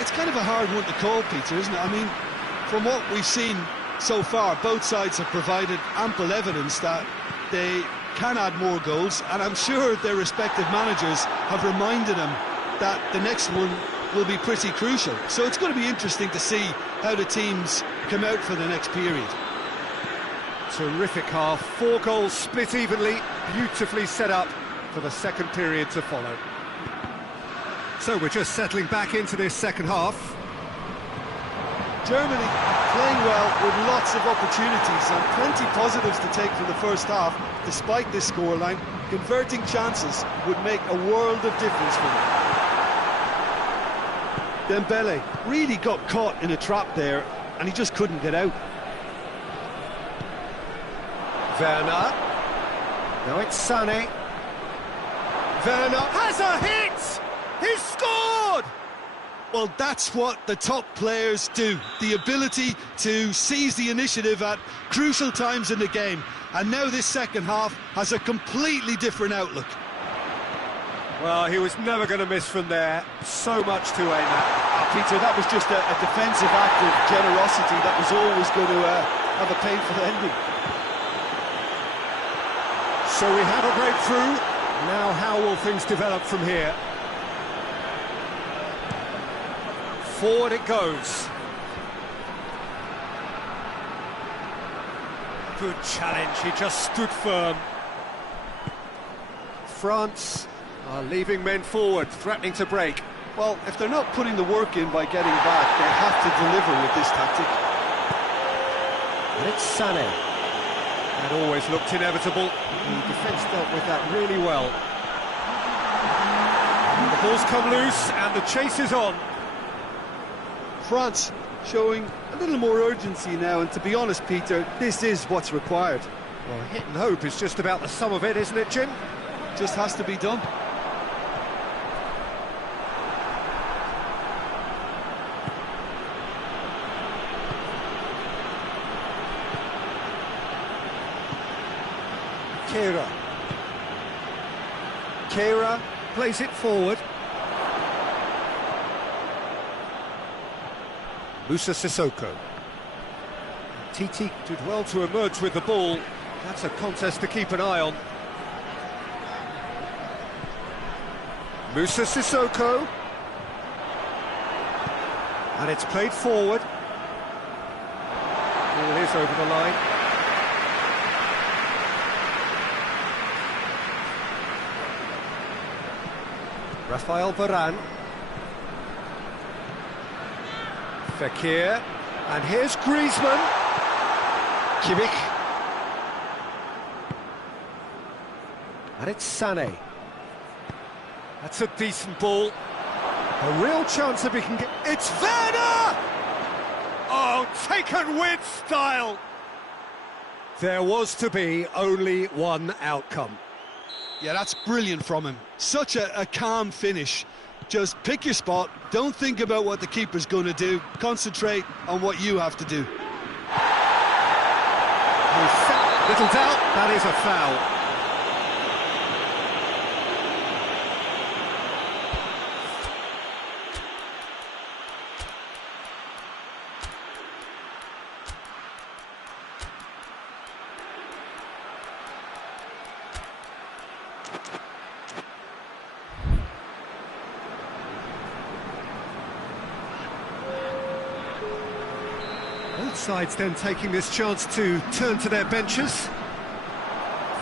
It's kind of a hard one to call, Peter, isn't it? I mean, from what we've seen so far, both sides have provided ample evidence that they can add more goals, and I'm sure their respective managers have reminded them that the next one will be pretty crucial. So it's going to be interesting to see how the teams come out for the next period. Terrific half, 4 goals split evenly, beautifully set up for the second period to follow. So we're just settling back into this second half. Germany playing well with lots of opportunities and plenty positives to take from the first half. Despite this scoreline, converting chances would make a world of difference for them. Dembele really got caught in a trap there and he just couldn't get out. Werner. Now it's Sané. Werner has a hit! He's scored! Well, that's what the top players do. The ability to seize the initiative at crucial times in the game. And now this second half has a completely different outlook. Well, he was never going to miss from there. So much to aim at. Peter, that was just a defensive act of generosity that was always going to have a painful ending. So we have a breakthrough. Now how will things develop from here? Forward it goes. Good challenge, he just stood firm. France are leaving men forward, threatening to break. Well, if they're not putting the work in by getting back, they have to deliver with this tactic. And it's Sané. That always looked inevitable. The defence dealt with that really well. The ball's come loose and the chase is on. France showing a little more urgency now, and to be honest, Peter, this is what's required. Well, hit and hope is just about the sum of it, isn't it, Jim? Just has to be done. Kehrer plays it forward. Moussa Sissoko. Titi did well to emerge with the ball. That's a contest to keep an eye on. Moussa Sissoko. And it's played forward. Ball is over the line. Raphael Varane. Fekir. And here's Griezmann. Kimmich. And it's Sané. That's a decent ball. A real chance that we can get... It's Werner! Oh, taken with style! There was to be only one outcome. Yeah, that's brilliant from him. Such a calm finish. Just pick your spot, don't think about what the keeper's going to do, concentrate on what you have to do. Little doubt, that is a foul. Both sides then taking this chance to turn to their benches.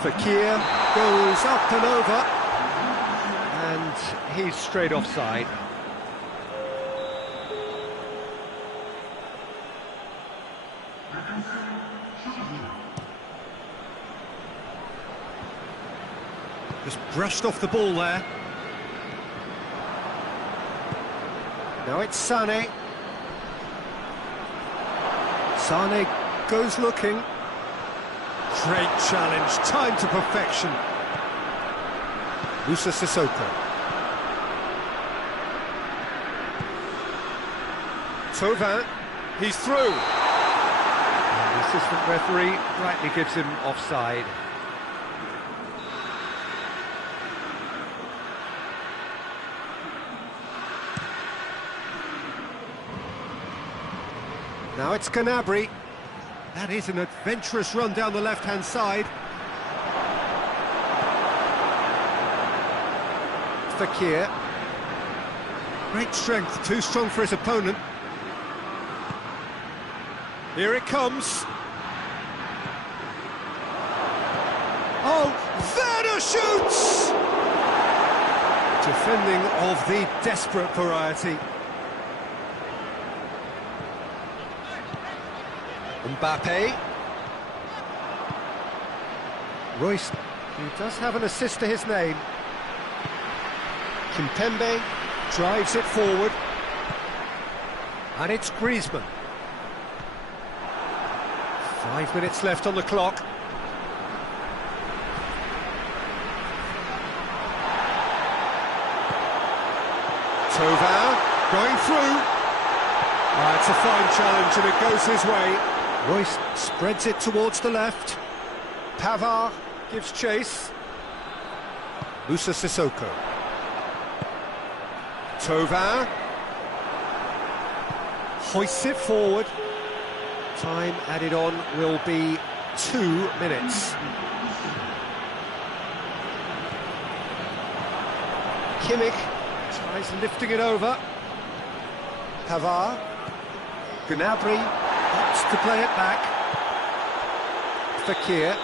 Fakir goes up and over, and he's straight offside. Just brushed off the ball there. Now it's Sané. Sané goes looking. Great challenge, time to perfection. Musa Sissoko. Thauvin, he's through. And the assistant referee rightly gives him offside. Now it's Gnabry. That is an adventurous run down the left-hand side. Fakir. Great strength, too strong for his opponent. Here it comes. Oh, Werner shoots! Defending of the desperate variety. Mbappe. Royce, who does have an assist to his name. Kimpembe drives it forward. And it's Griezmann. 5 minutes left on the clock. Thauvin going through. It's a fine challenge and it goes his way. Royce spreads it towards the left. Pavard gives chase. Musa Sissoko. Thauvin hoists it forward. Time added on will be 2 minutes. Kimmich tries lifting it over. Pavard. Gnabry opts to play it back. Fakir.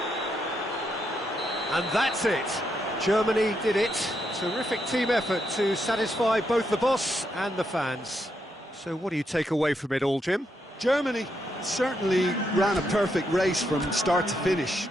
And that's it. Germany did it. Terrific team effort to satisfy both the boss and the fans. So what do you take away from it all, Jim? Germany certainly ran a perfect race from start to finish.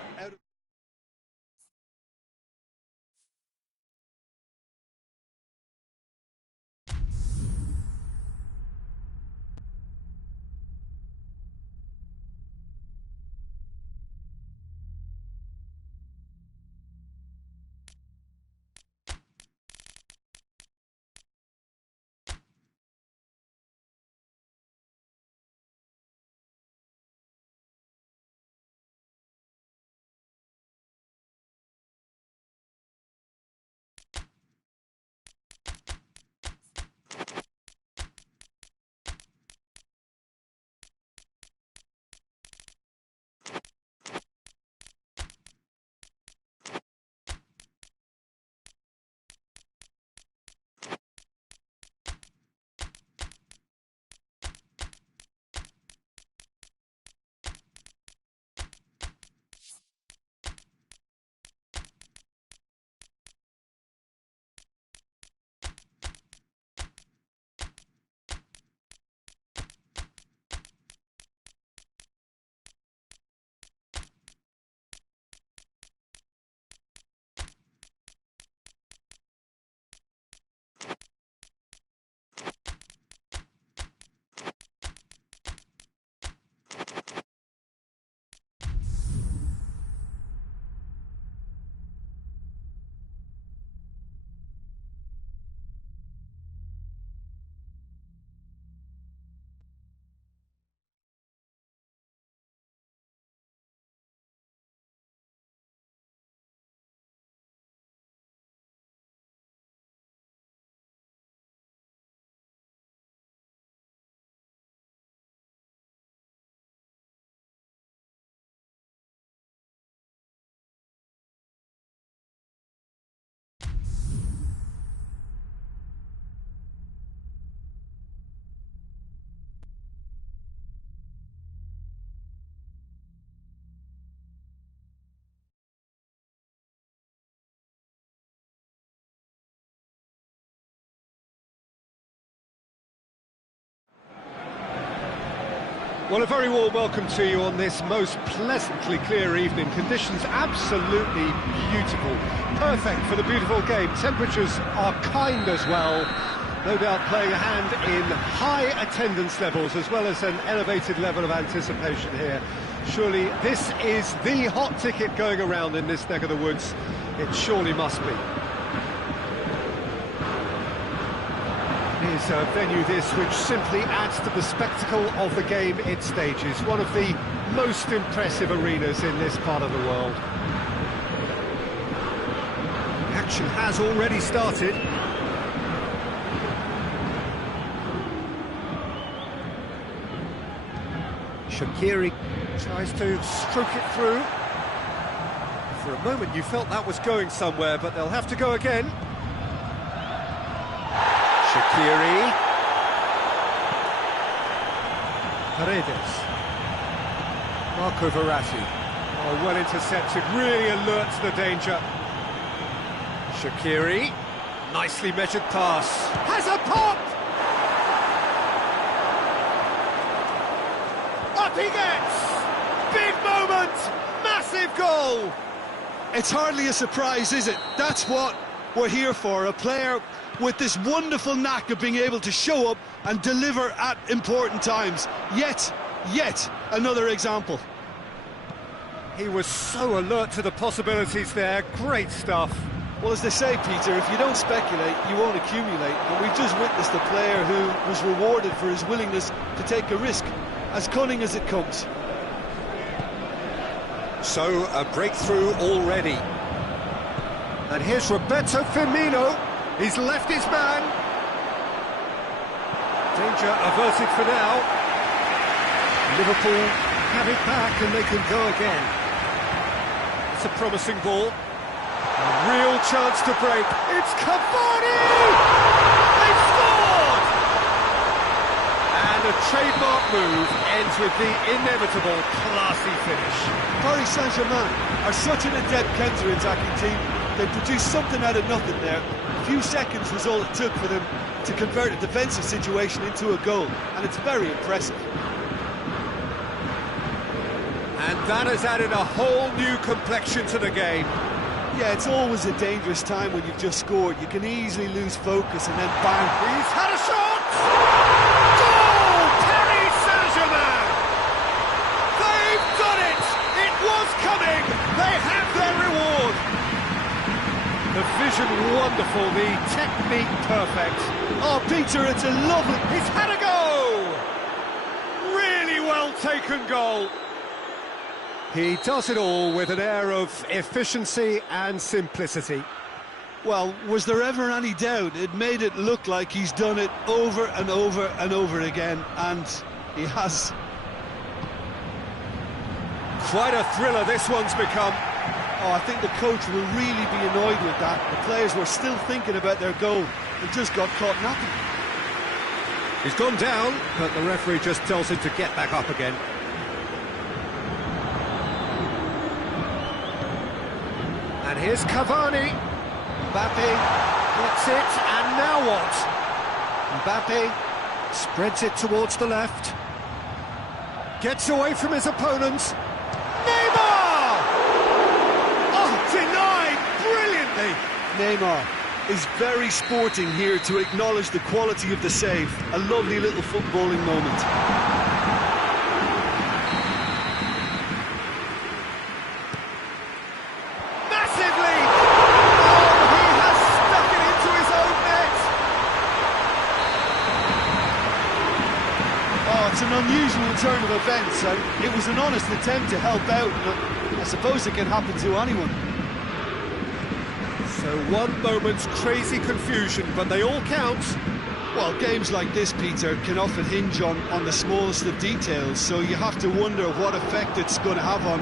Well, a very warm welcome to you on this most pleasantly clear evening. Conditions absolutely beautiful. Perfect for the beautiful game. Temperatures are kind as well. No doubt playing a hand in high attendance levels as well as an elevated level of anticipation here. Surely this is the hot ticket going around in this neck of the woods. It surely must be. Is a venue this which simply adds to the spectacle of the game it stages. One of the most impressive arenas in this part of the world. Action has already started. Shaqiri tries to stroke it through. For a moment you felt that was going somewhere, but they'll have to go again. Shaqiri. Paredes. Marco Verratti. Oh, well intercepted, really alert to the danger. Shaqiri. Nicely measured pass. Has a pop! Up he gets! Big moment! Massive goal! It's hardly a surprise, is it? That's what we're here for, a player with this wonderful knack of being able to show up and deliver at important times. Yet another example. He was so alert to the possibilities there. Great stuff. Well, as they say, Peter, if you don't speculate, you won't accumulate. And we've just witnessed a player who was rewarded for his willingness to take a risk, as cunning as it comes. So, a breakthrough already. And here's Roberto Firmino. He's left his man. Danger averted for now. Liverpool have it back and they can go again. It's a promising ball. A real chance to break. It's Cavani! They've scored! And a trademark move ends with the inevitable classy finish. Paris Saint-Germain are such an adept counter-attacking team. They produced something out of nothing there. A few seconds was all it took for them to convert a defensive situation into a goal, and it's very impressive. And that has added a whole new complexion to the game. Yeah, it's always a dangerous time when you've just scored. You can easily lose focus and then bang. He's had a shot! Goal! Paris Saint-Germain! They've done it! It was coming! They have their reward! The vision wonderful, the technique perfect. Oh, Peter, it's a lovely... He's had a go! Really well taken goal. He does it all with an air of efficiency and simplicity. Well, was there ever any doubt? It made it look like he's done it over and over and over again, and he has. Quite a thriller this one's become. Oh, I think the coach will really be annoyed with that. The players were still thinking about their goal and just got caught napping. He's gone down, but the referee just tells him to get back up again. And here's Cavani. Mbappe gets it, and now what? Mbappe spreads it towards the left. Gets away from his opponents. Neymar! Oh, denied brilliantly. Neymar is very sporting here to acknowledge the quality of the save. A lovely little footballing moment. It's an unusual turn of events, and it was an honest attempt to help out, and I suppose it can happen to anyone. So one moment's crazy confusion, but they all count. Well, games like this, Peter, can often hinge on the smallest of details, so you have to wonder what effect it's going to have on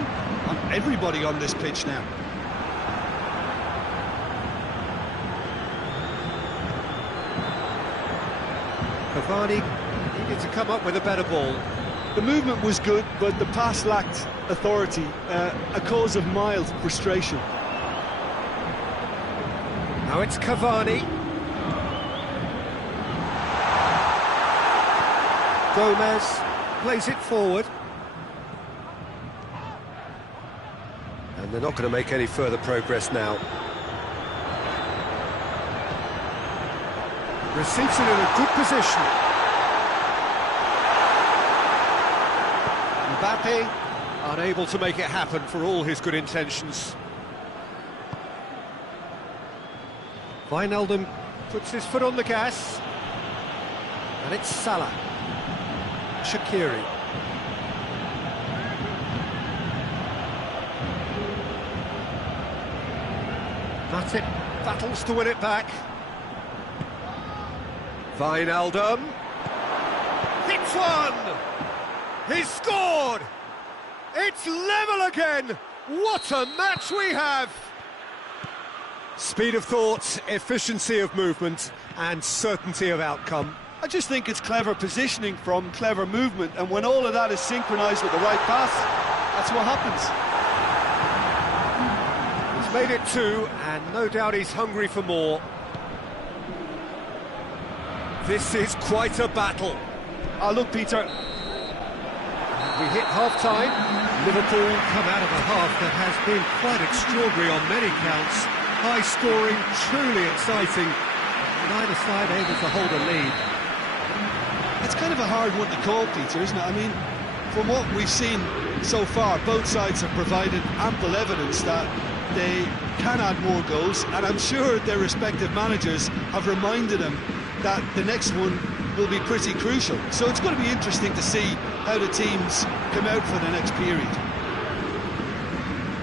everybody on this pitch now. Cavani needed to come up with a better ball. The movement was good, but the pass lacked authority, a cause of mild frustration. Now it's Cavani. Gomez. plays it forward. And they're not going to make any further progress now. Receives it in a good position. Mbappe unable to make it happen for all his good intentions. Wijnaldum puts his foot on the gas. And it's Salah. Shaqiri. Matip battles to win it back. Wijnaldum. Hits one! He's scored! It's level again! What a match we have! Speed of thought, efficiency of movement, and certainty of outcome. I just think it's clever positioning from clever movement, and when all of that is synchronised with the right pass, that's what happens. He's made it two, and no doubt he's hungry for more. This is quite a battle. Ah, look, Peter. We hit half-time. Liverpool come out of a half that has been quite extraordinary on many counts. High-scoring, truly exciting. Neither side able to hold a lead. It's kind of a hard one to call, Peter, isn't it? I mean, from what we've seen so far, both sides have provided ample evidence that they can add more goals, and I'm sure their respective managers have reminded them that the next one will be pretty crucial. So it's going to be interesting to see how the teams come out for the next period.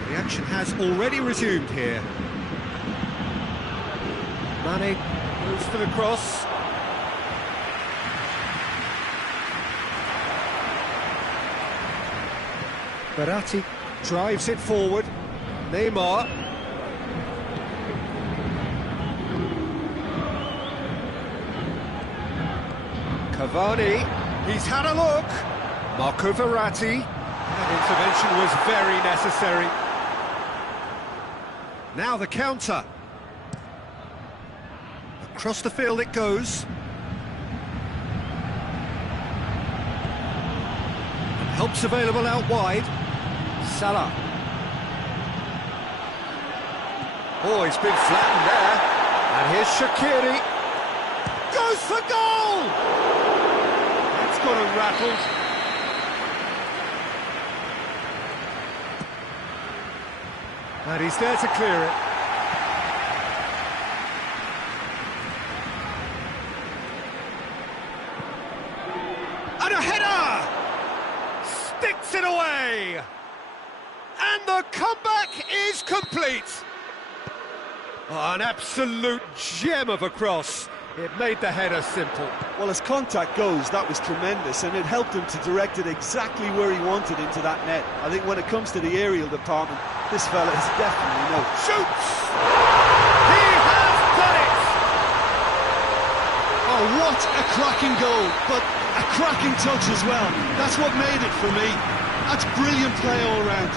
The action has already resumed here. Mane moves for the cross. Verratti drives it forward. Neymar. Cavani, he's had a look. Marco Verratti. That intervention was very necessary. Now the counter. Across the field it goes. And help's available out wide. Salah. Oh, he's been flattened there. And here's Shaqiri. Goes for goal! That's got him rattled. And he's there to clear it. And a header! Sticks it away! And the comeback is complete! Oh, an absolute gem of a cross. It made the header simple. Well, as contact goes, that was tremendous, and it helped him to direct it exactly where he wanted into that net. I think when it comes to the aerial department, this fella is definitely no. Shoots! He has done it! Oh, what a cracking goal, but a cracking touch as well. That's what made it for me. That's brilliant play all round.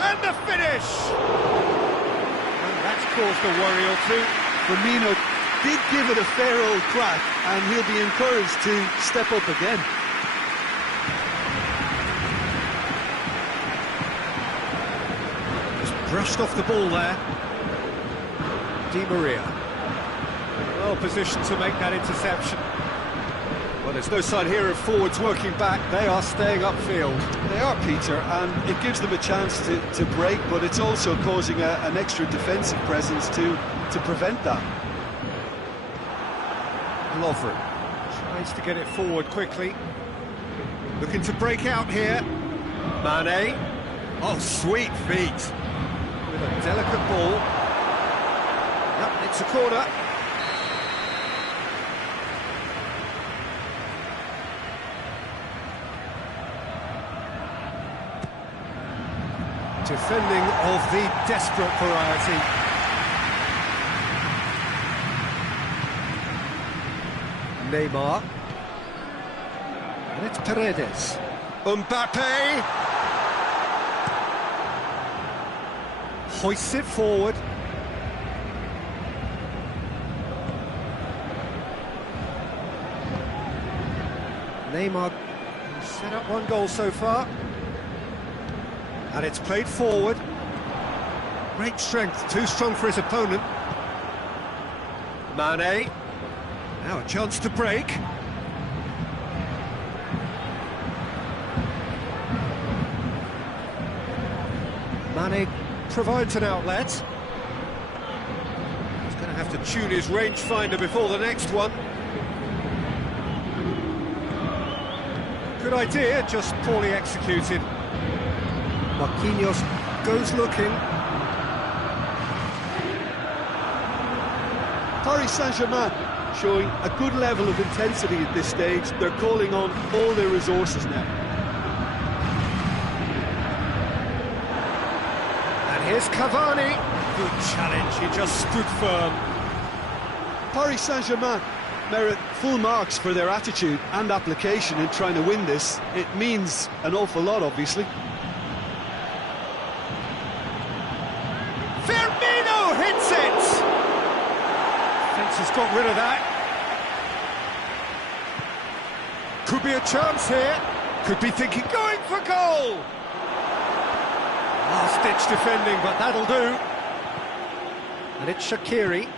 And the finish! And that's caused a worry or two. Firmino did give it a fair old crack, and he'll be encouraged to step up again. Just brushed off the ball there. Di Maria. Well positioned to make that interception. Well, there's no sign here of forwards working back. They are staying upfield. They are, Peter, and it gives them a chance to break, but it's also causing an extra defensive presence to prevent that. Lovren tries to get it forward quickly. Looking to break out here. Mane. Oh, sweet feet. With a delicate ball. Yep, it's a corner. Defending of the desperate variety. Neymar. And it's Paredes. Mbappe. Hoists it forward. Neymar set up one goal so far. And it's played forward. Great strength, too strong for his opponent. Mane. Now a chance to break. Mane provides an outlet. He's going to have to tune his rangefinder before the next one. Good idea, just poorly executed. Marquinhos goes looking. Paris Saint-Germain showing a good level of intensity at this stage. They're calling on all their resources now. And here's Cavani. Good challenge, he just stood firm. Paris Saint-Germain merit full marks for their attitude and application in trying to win this. It means an awful lot, obviously. Firmino hits it! Fence has got rid of that. Could be a chance here. Could be thinking, going for goal! Last-ditch defending, but that'll do. And it's Shaqiri.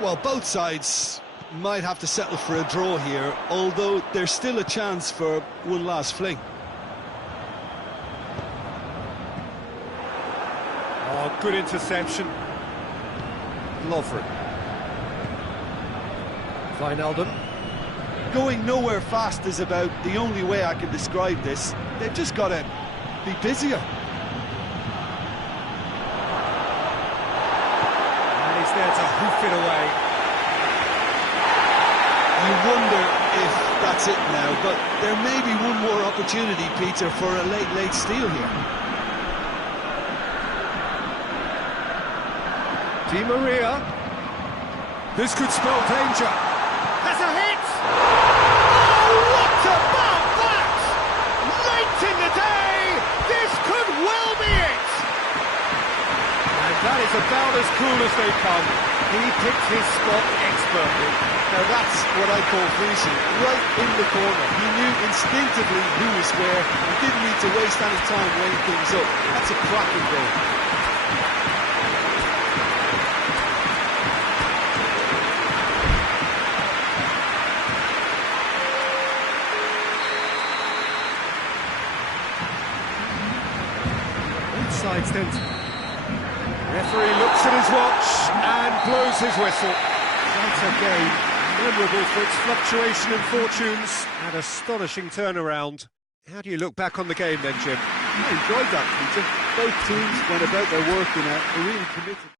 Well, both sides might have to settle for a draw here, although there's still a chance for one last fling. Oh, good interception. Lovren. Wijnaldum. Going nowhere fast is about the only way I can describe this. They've just got to be busier. And he's there to hoof it away. You wonder if that's it now, but there may be one more opportunity, Peter, for a late steal here. Di Maria. This could spell danger. Has a hit! Oh, what about that? Late in the day, this could well be it! And that is about as cool as they come. He picked his spot expertly. Now that's what I call finishing, right in the corner. He knew instinctively who was where and didn't need to waste any time weighing things up. That's a cracking goal. Sides then. Referee looks at his watch and blows his whistle. What a game, memorable for its fluctuation in fortunes and astonishing turnaround. How do you look back on the game then, Jim? I enjoyed that, Peter. Both teams went about their work in a really committed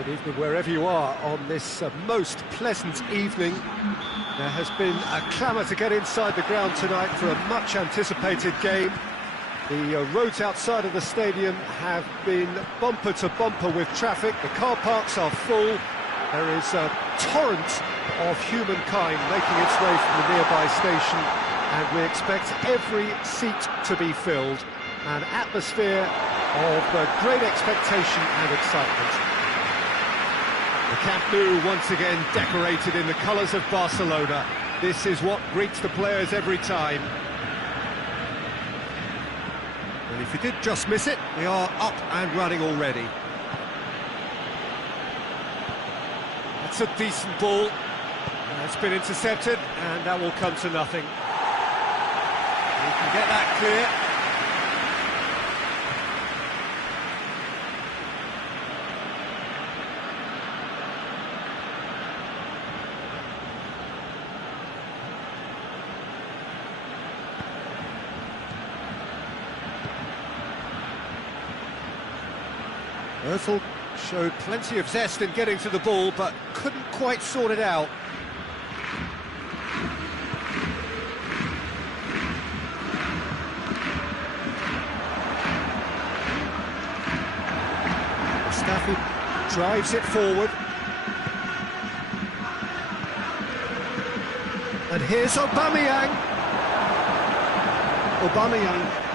Good evening wherever you are on this most pleasant evening. There has been a clamour to get inside the ground tonight for a much-anticipated game. The roads outside of the stadium have been bumper to bumper with traffic. The car parks are full. There is a torrent of humankind making its way from the nearby station, and we expect every seat to be filled. An atmosphere of great expectation and excitement. The Camp Nou once again decorated in the colours of Barcelona. This is what greets the players every time. And if you did just miss it, we are up and running already. That's a decent ball. It's been intercepted, and that will come to nothing. We can get that clear. Ozil showed plenty of zest in getting to the ball, but couldn't quite sort it out. Mustafi drives it forward. And here's Aubameyang. Aubameyang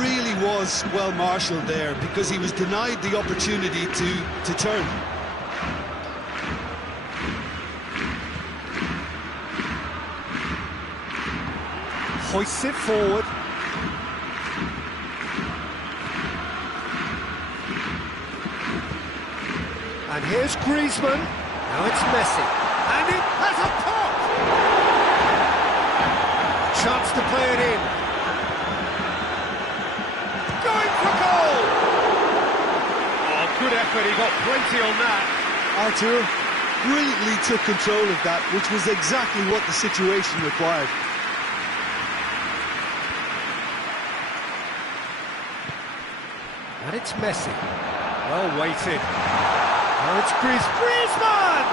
really was well marshalled there because he was denied the opportunity to turn. Hoists it forward. And here's Griezmann. Now it's Messi. And it has a pop! Chance to play it in. Good effort, he got plenty on that. Artur brilliantly took control of that, which was exactly what the situation required. And it's Messi. Well weighted. Now it's Griezmann!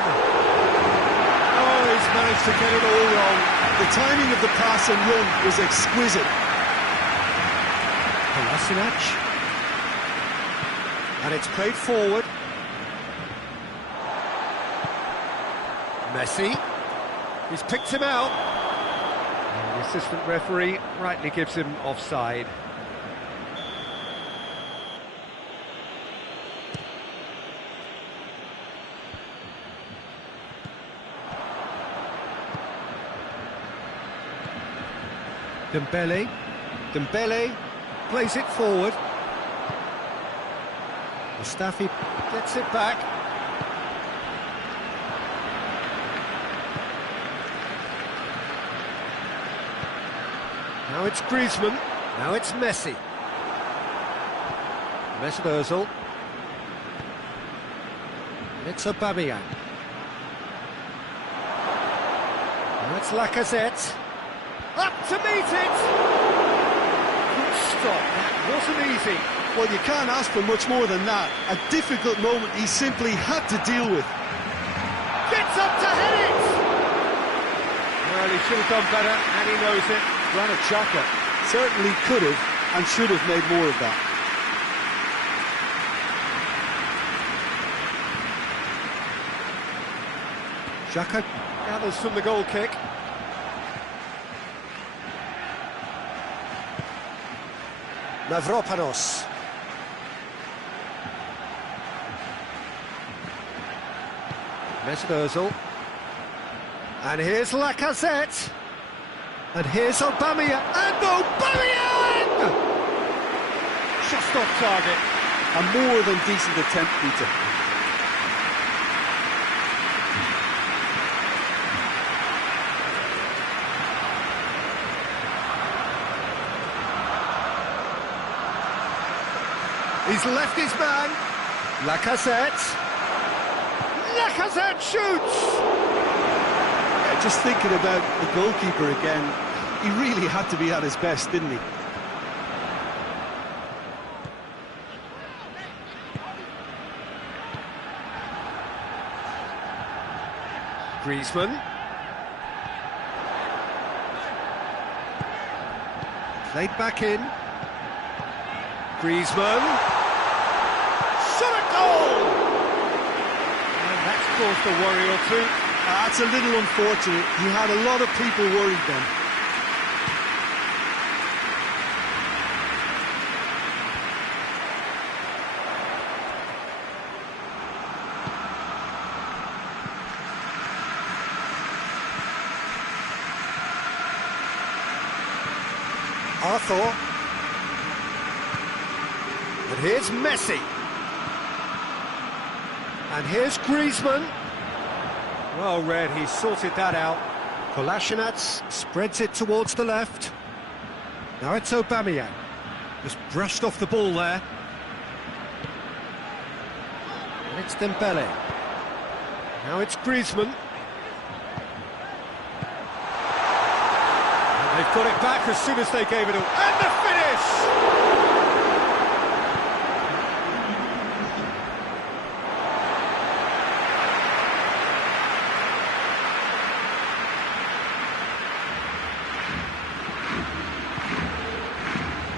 Oh, he's managed to get it all wrong. The timing of the pass and run was exquisite. Kolasinac. And it's played forward. Messi. He's picked him out. And the assistant referee rightly gives him offside. Dembele plays it forward. Mustafi gets it back. Now it's Griezmann. Now it's Messi. Mesut Ozil. And it's Aubameyang. Now it's Lacazette. Up to meet it! Good stop, that wasn't easy. Well, you can't ask for much more than that. A difficult moment he simply had to deal with. Gets up to head it! Well, he should have done better, and he knows it. Granit Xhaka certainly could have and should have made more of that. Xhaka gathers from the goal kick. Mavropanos. Mesut Ozil. And here's Lacazette. And here's Aubameyang. And Aubameyang! Just off target. A more than decent attempt, Peter. He's left his man. Lacazette. Lacazette shoots! Yeah, just thinking about the goalkeeper again, he really had to be at his best, didn't he? Griezmann. Played back in. Griezmann. Shot at goal! And that's caused a worry or two. That's a little unfortunate. He had a lot of people worried then. Arthur. And here's Messi. And here's Griezmann. Well read, he sorted that out. Kolasinac spreads it towards the left. Now it's Aubameyang. Just brushed off the ball there. And it's Dembele. Now it's Griezmann. They've got it back as soon as they gave it away. And the finish!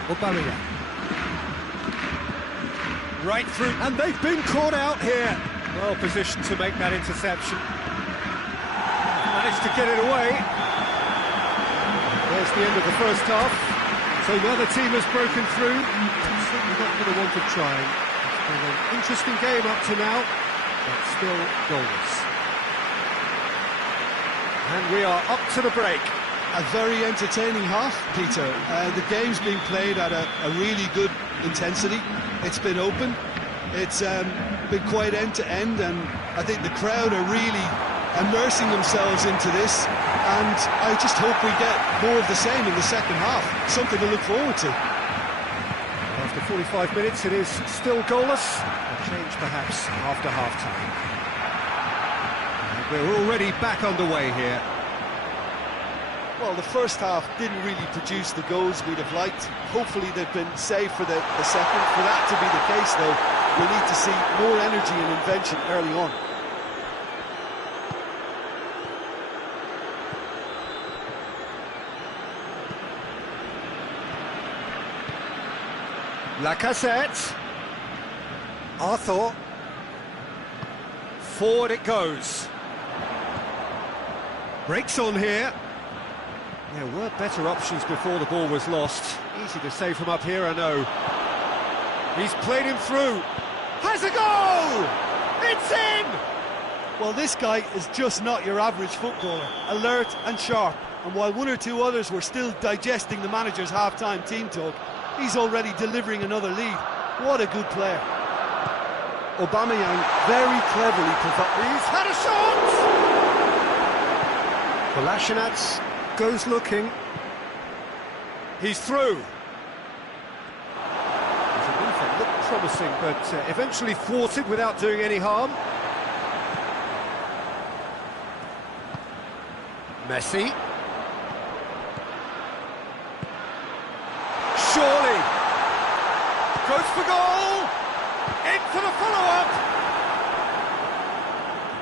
Aubameyang. Right through, and they've been caught out here. Well positioned to make that interception. Managed to get it away. There's the end of the first half. So now the team has broken through. It's certainly not going to want to try. It's been an interesting game up to now, but still goalless. And we are up to the break. A very entertaining half, Peter. The game's being played at a really good intensity. It's been open. It's been quite end-to-end, and I think the crowd are really immersing themselves into this, and I just hope we get more of the same in the second half. Something to look forward to. After 45 minutes, it is still goalless. A change perhaps after half-time. We're already back underway here. Well, the first half didn't really produce the goals we'd have liked. Hopefully they've been saved for the second. For that to be the case, though, we need to see more energy and invention early on. Lacazette. Arthur. Forward it goes. Breaks on here. There were better options before the ball was lost. Easy to save from up here, I know. He's played him through. Has a goal! It's in! Well, this guy is just not your average footballer. Alert and sharp. And while one or two others were still digesting the manager's half-time team talk, he's already delivering another lead. What a good player. Aubameyang very cleverly provided. He's had a shot! Kolasinac goes looking. He's through. There's a move that looked promising, but eventually thwarted without doing any harm. Messi. Surely. Goes for goal. In for the follow-up.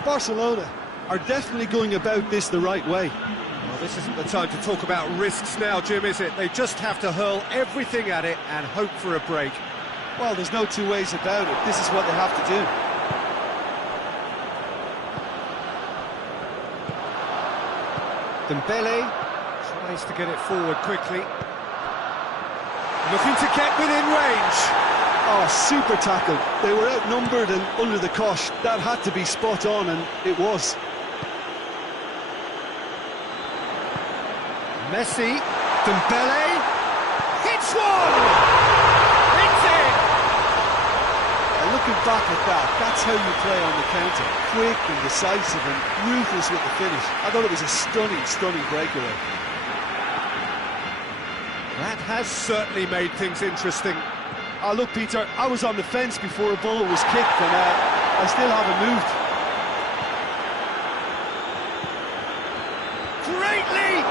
Barcelona are definitely going about this the right way. Well, this isn't the time to talk about risks now, Jim, is it? They just have to hurl everything at it and hope for a break. Well, there's no two ways about it. This is what they have to do. Dembele tries to get it forward quickly. Looking to get within range. Oh, super tackle. They were outnumbered and under the cosh. That had to be spot on, and it was. Messi, Dembele, hits one! It's in! And looking back at that, that's how you play on the counter. Quick and decisive and ruthless with the finish. I thought it was a stunning, stunning breakaway. That has certainly made things interesting. Oh, look, Peter, I was on the fence before a ball was kicked, and I still haven't moved. Great leap!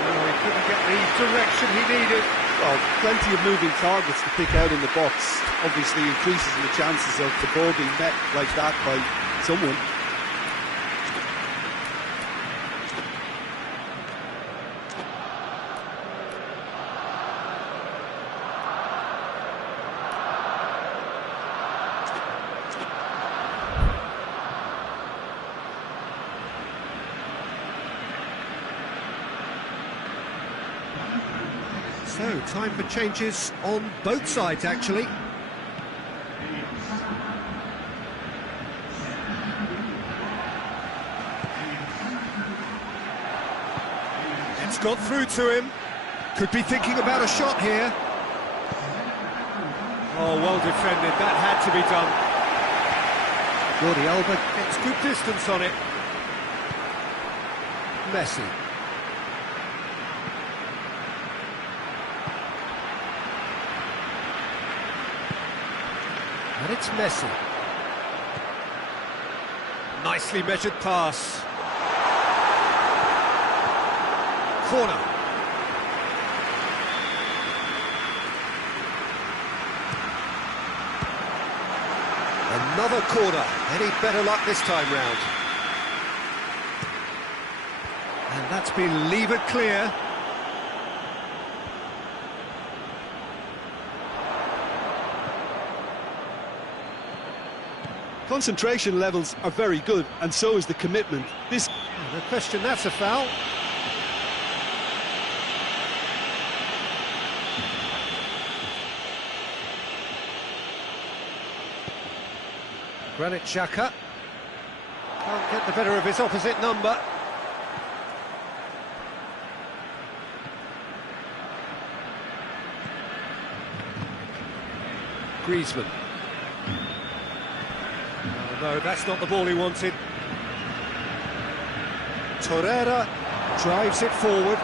Oh, he couldn't get the direction he needed. Well, plenty of moving targets to pick out in the box. Obviously increases the chances of the ball being met like that by someone. So, time for changes on both sides, actually. It's got through to him. Could be thinking about a shot here. Oh, well defended. That had to be done. Jordi Alba gets good distance on it. Messi. And it's Messi. Nicely measured pass. Corner. Another corner. Any better luck this time round? And that's been levered clear. Concentration levels are very good, and so is the commitment. No question, that's a foul. Granit Xhaka can't get the better of his opposite number. Griezmann. Oh, no, that's not the ball he wanted. Torreira drives it forward.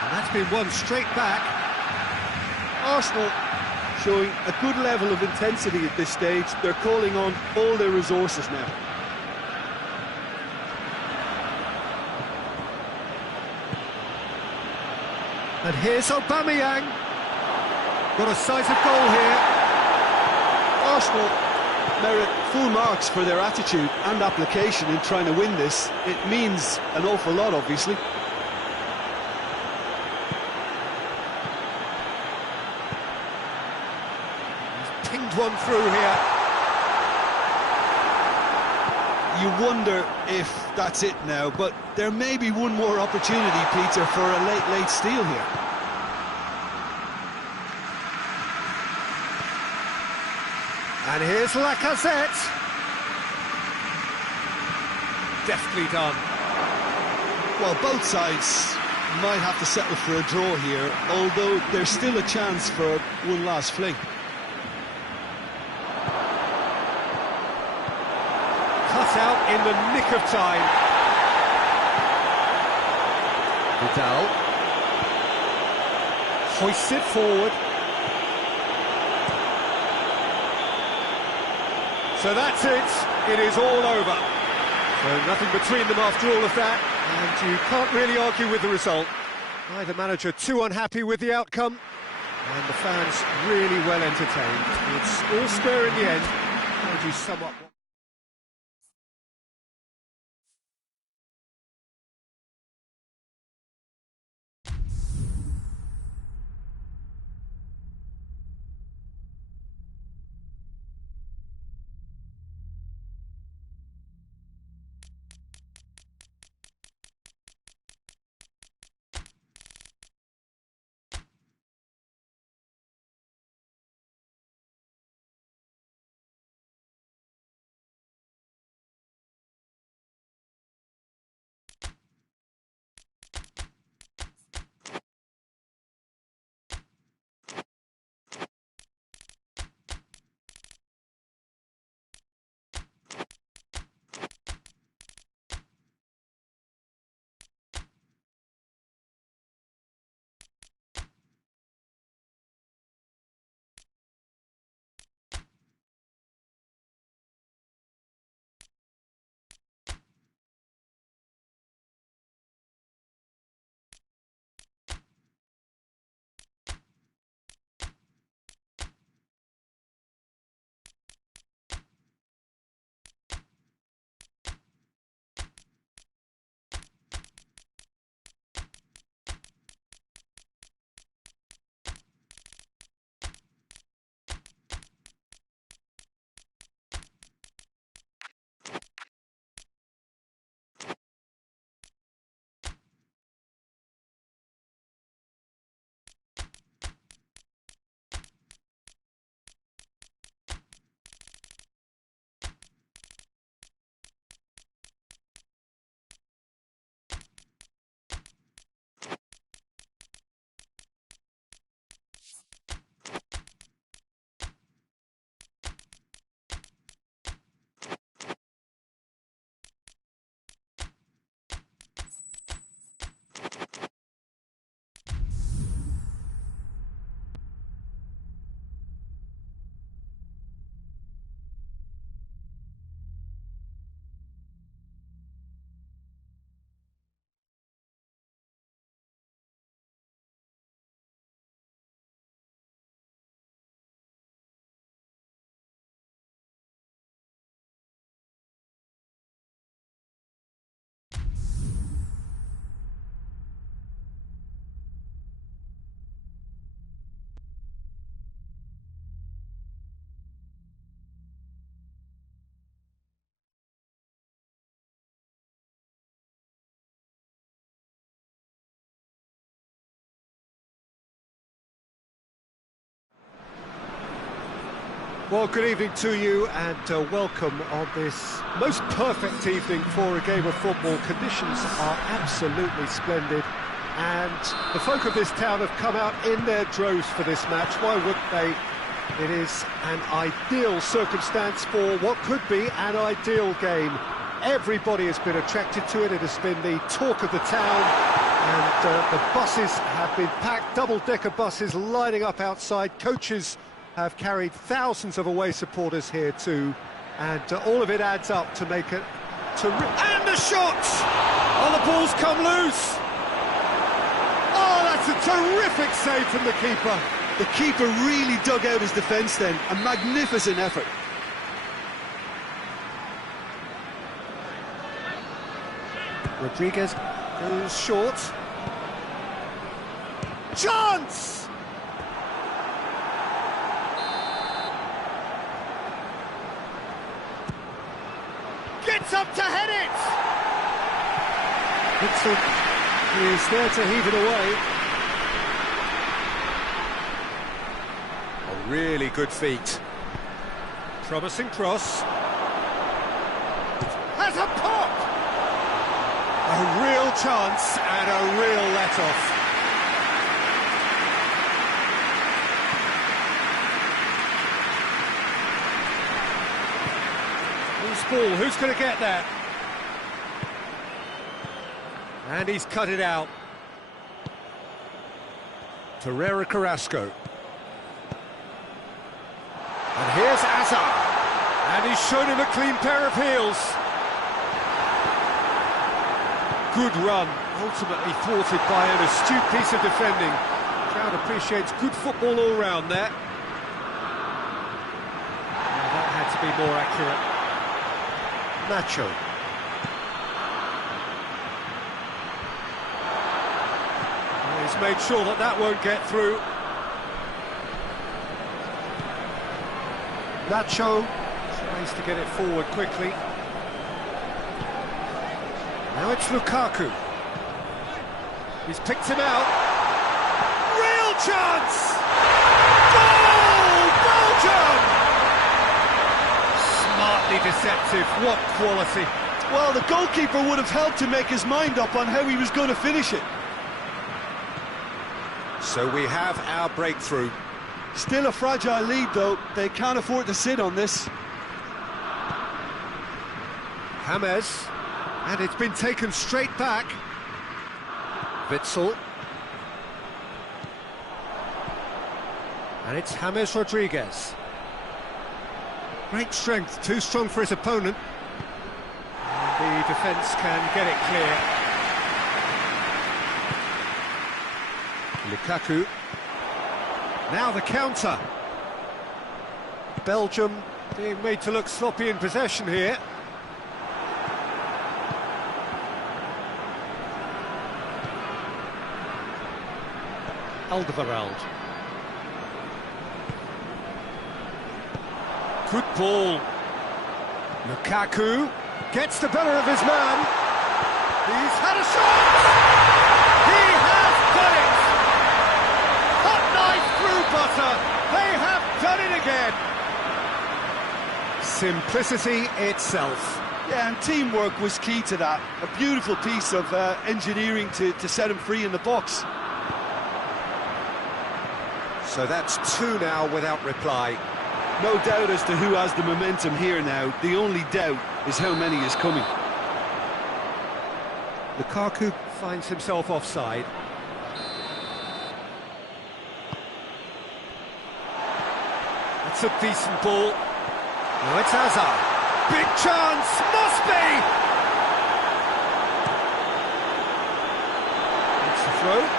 And that's been won straight back. Arsenal showing a good level of intensity at this stage. They're calling on all their resources now. And here's Aubameyang. Got a decisive goal here. Arsenal merit full marks for their attitude and application in trying to win this. It means an awful lot, obviously. He's pinged one through here. You wonder if that's it now, but there may be one more opportunity, Peter, for a late steal here. And here's Lacazette. Deftly done. Well, both sides might have to settle for a draw here, although there's still a chance for one last fling. Cut out in the nick of time. Vidal hoists it forward. So that's it. It is all over. So nothing between them after all of that, and you can't really argue with the result. Neither manager too unhappy with the outcome, and the fans really well entertained. It's all square in the end. How would you sum up? Well, good evening to you and welcome on this most perfect evening for a game of football. Conditions are absolutely splendid and the folk of this town have come out in their droves for this match. Why wouldn't they? It is an ideal circumstance for what could be an ideal game. Everybody has been attracted to it. It has been the talk of the town and the buses have been packed, double-decker buses lining up outside. Coaches have carried thousands of away supporters here too, and all of it adds up to make it and the shot! Oh, the ball's come loose! Oh, that's a terrific save from the keeper. The keeper really dug out his defence then, a magnificent effort. Rodriguez goes short. Chance! Gets up to head it! Bitzel is there to heave it away. A really good feat. Promising cross. Has a pop! A real chance and a real let-off. Ball. Who's going to get that? And he's cut it out. Torreira Carrasco. And here's Azar. And he's shown him a clean pair of heels. Good run, ultimately thwarted by an astute piece of defending. The crowd appreciates good football all round there. And that had to be more accurate. Nacho. Well, he's made sure that that won't get through. Nacho tries to get it forward quickly. Now it's Lukaku. He's picked him out. Real chance! Goal! Belgium! Smartly deceptive, what quality. Well, the goalkeeper would have helped to make his mind up on how he was going to finish it. So we have our breakthrough. Still a fragile lead, though. They can't afford to sit on this. James, and it's been taken straight back. Bitzel. And it's James Rodriguez. Great strength, too strong for his opponent. And the defence can get it clear. Lukaku. Now the counter. Belgium being made to look sloppy in possession here. Alderweireld. Good ball. Lukaku gets the better of his man. He's had a shot! He has done it! Hot knife through butter. They have done it again. Simplicity itself. Yeah, and teamwork was key to that. A beautiful piece of engineering to set him free in the box. So that's two now without reply. No doubt as to who has the momentum here now. The only doubt is how many is coming. Lukaku finds himself offside. That's a decent ball. Now it's Azar. Big chance! Must be! That's the throw.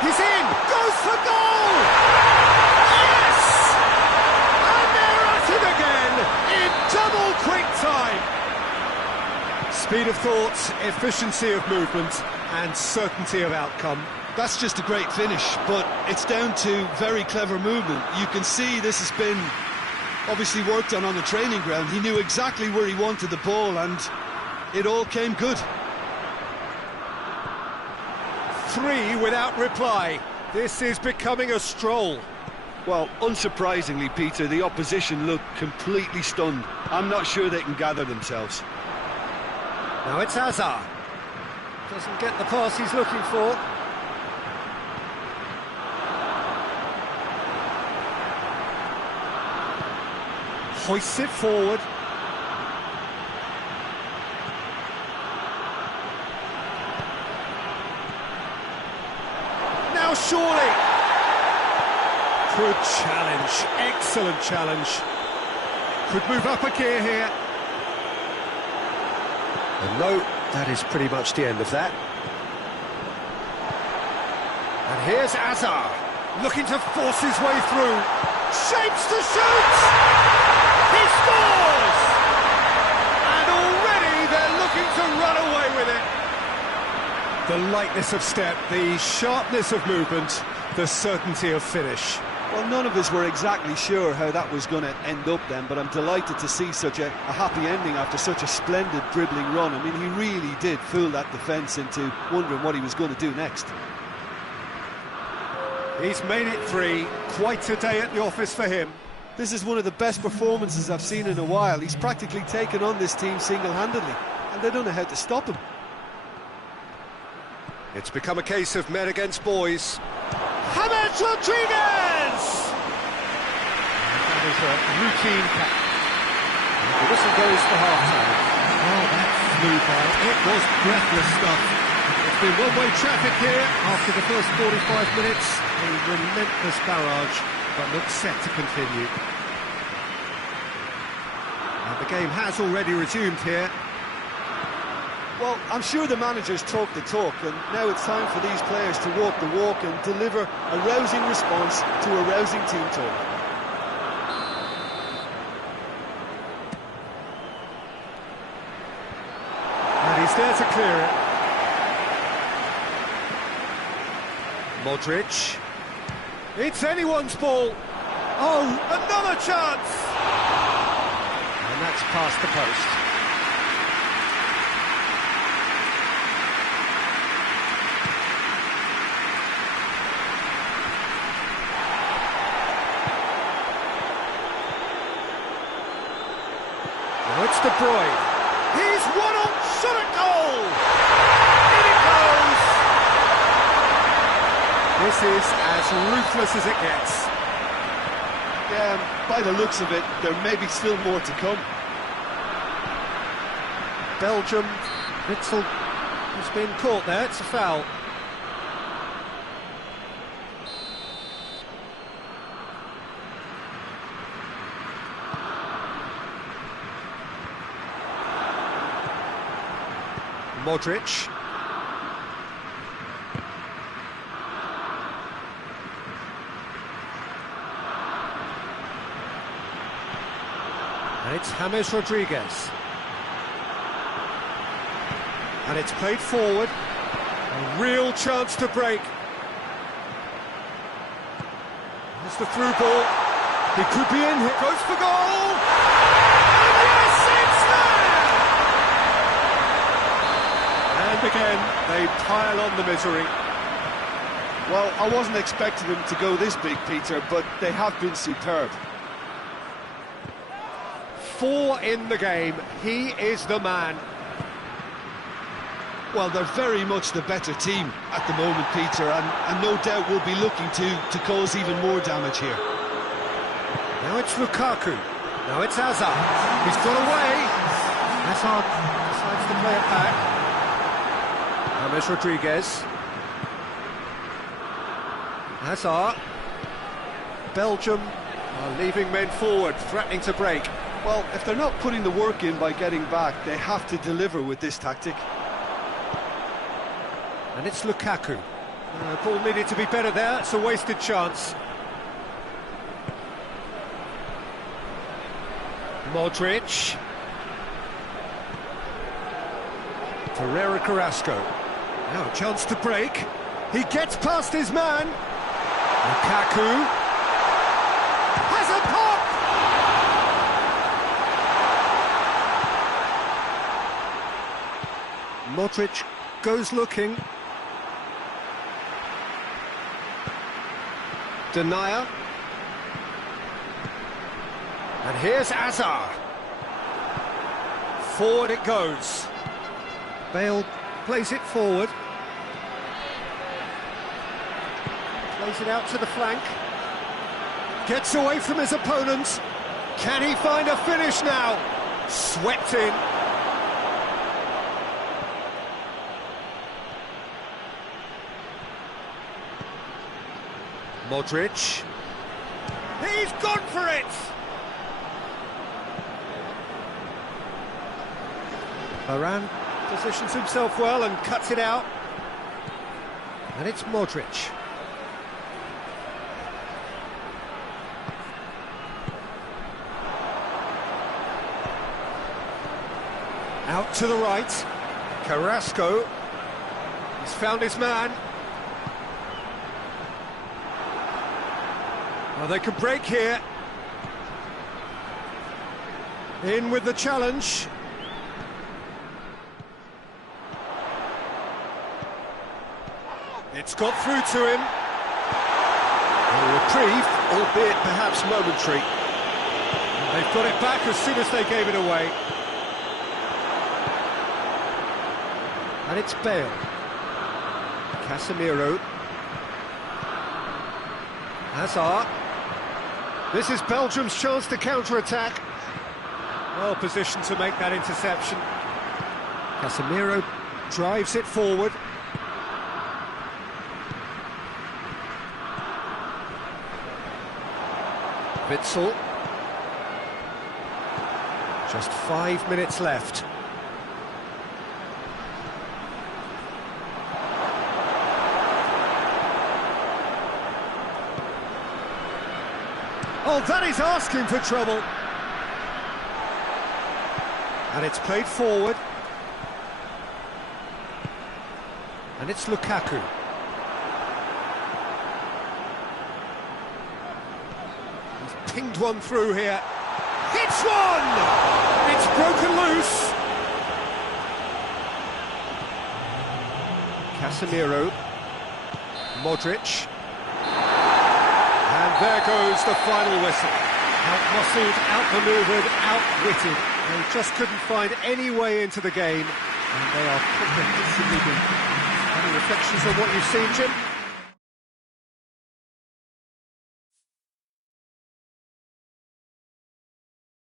He's in! Goes for goal! Yes! And they're at it again in double quick time. Speed of thought, efficiency of movement and certainty of outcome. That's just a great finish, but it's down to very clever movement. You can see this has been obviously worked on the training ground. He knew exactly where he wanted the ball and it all came good. 3 without reply. This is becoming a stroll. Well, unsurprisingly, Peter, the opposition look completely stunned. I'm not sure they can gather themselves. Now it's Hazard. Doesn't get the pass he's looking for. Hoists it forward. Now surely. Good challenge, excellent challenge. Could move up a gear here. And no, that is pretty much the end of that. And here's Hazard, looking to force his way through. Shapes to shoot! He scores! And already they're looking to run away with it. The lightness of step, the sharpness of movement, the certainty of finish. Well, none of us were exactly sure how that was going to end up then, but I'm delighted to see such a happy ending after such a splendid dribbling run. I mean, he really did fool that defence into wondering what he was going to do next. He's made it 3, quite a day at the office for him. This is one of the best performances I've seen in a while. He's practically taken on this team single-handedly, and they don't know how to stop him. It's become a case of men against boys. James Rodriguez! That is a routine catch. The whistle goes for half-time. Oh, that flew by. It was breathless stuff. It's been one-way traffic here after the first 45 minutes. A relentless barrage, but looks set to continue. And the game has already resumed here. Well, I'm sure the managers talk the talk, and now it's time for these players to walk the walk and deliver a rousing response to a rousing team talk. And he's there to clear it. Modric. It's anyone's ball. Oh, another chance! And that's past the post. Now it's De Bruyne. He's one on shot at goal! In it goes! This is as ruthless as it gets. Yeah, by the looks of it, there may be still more to come. Belgium, Witzel has been caught there, it's a foul. Modric. And it's James Rodriguez. And it's played forward. A real chance to break. There's the through ball. He could be in here. Goes for goal! And yes, it's there! And again, they pile on the misery. Well, I wasn't expecting them to go this big, Peter, but they have been superb. 4 in the game. He is the man. Well, they're very much the better team at the moment, Peter, and no doubt will be looking to cause even more damage here. Now it's Lukaku. Now it's Hazard. He's got away. Hazard decides to play it back. James Rodriguez. Hazard. Belgium are leaving men forward, threatening to break. Well, if they're not putting the work in by getting back, they have to deliver with this tactic. And it's Lukaku. Ball needed to be better there, it's a wasted chance. Modric. Ferreira Carrasco. Now a chance to break. He gets past his man. Lukaku. Has a pop! Modric goes looking. Denier. And here's Azar. Forward it goes. Bale plays it forward. Plays it out to the flank. Gets away from his opponents. Can he find a finish now? Swept in. Modric. He's gone for it! Varane positions himself well and cuts it out. And it's Modric. Out to the right. Carrasco. He's found his man. Well, they can break here. In with the challenge. It's got through to him. A reprieve, albeit perhaps momentary. They've got it back as soon as they gave it away. And it's Bale. Casemiro. Hazard. This is Belgium's chance to counter-attack. Well positioned to make that interception. Casemiro drives it forward. Witsel. Just 5 minutes left. Oh, that is asking for trouble. And it's played forward. And it's Lukaku. He's pinged one through here. Hits one! It's broken loose. Casemiro. Modric. And there goes the final whistle. Out-muscled, out-manoeuvred, outwitted. They just couldn't find any way into the game, and they are comprehensively beaten. Any reflections on what you've seen, Jim?